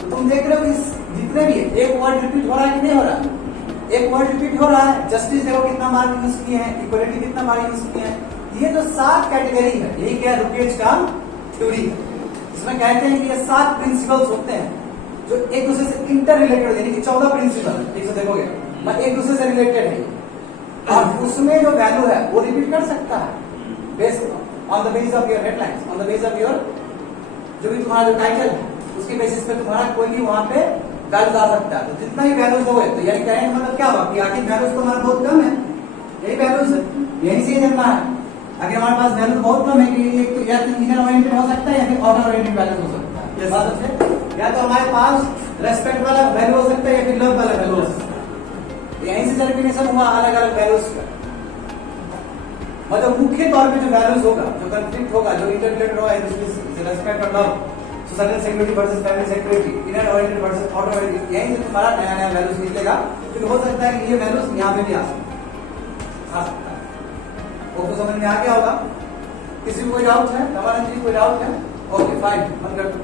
तो तुम देख रहे हो इस जितने भी एक वर्ड रिपीट हो रहा है कि नहीं हो रहा? एक वर्ड रिपीट हो रहा है। जस्टिस देखो कितना बार यूज किए हैं, इक्वलिटी कितना बार यूज किए हैं। ये जो 7 कैटेगरी है, यही क्या रुकेज का थ्योरी है। इसमें कहते हैं कि ये 7 प्रिंसिपल्स होते हैं जो एक दूसरे से इंटर रिलेटेड, यानी कि 14 प्रिंसिपल ठीक से देखोगे एक दूसरे से रिलेटेड है, और उसमें जो वैल्यू है वो रिपीट कर सकता है based on the basis of your headlines, on the basis of your जो भी तुम्हारा जो टाइटल है उसके बेसिस पे तुम्हारा कोई भी वहां पे वैल्यूज आ सकता है। तो जितना ही वैल्यूज हो गए, तो यानी कहने का मतलब क्या हुआ कि आखिर वैल्यूज तो हमारा बहुत कम है, यही वैल्यूज है, यही से जमना है। अगर हमारे पास वैल्यू बहुत कम है कि एक तो या तो इनर ओरिएंटेड हो सकता है या फिर आउटर ओरिएंटेड वैल्यू हो सकता है। बात समझे? या तो हमारे पास रेस्पेक्ट वाला वैल्यू हो सकता है या फिर लव वाला वैल्यू हो सकता है। यहीं से डेफिनेशन हुआ अलग अलग वैल्यूज का। मतलब मुख्य तौर पे जो वैल्यूज होगा, जो कंफ्लिक्ट होगा, जो इंटरप्रेटेड होगा रेस्पेक्ट और love, social security versus family security, inner oriented versus outer oriented, यहीं से तुम्हारा नया नया वैल्यूज निकलेगा। तो हो सकता है कि ये वैल्यूज यहाँ पे भी आ सकता है। वो तो समझ में आ गया होगा। किसी को कोई डाउट है? रमानंद जी कोई डाउट है? ओके फाइन, बंद कर दो।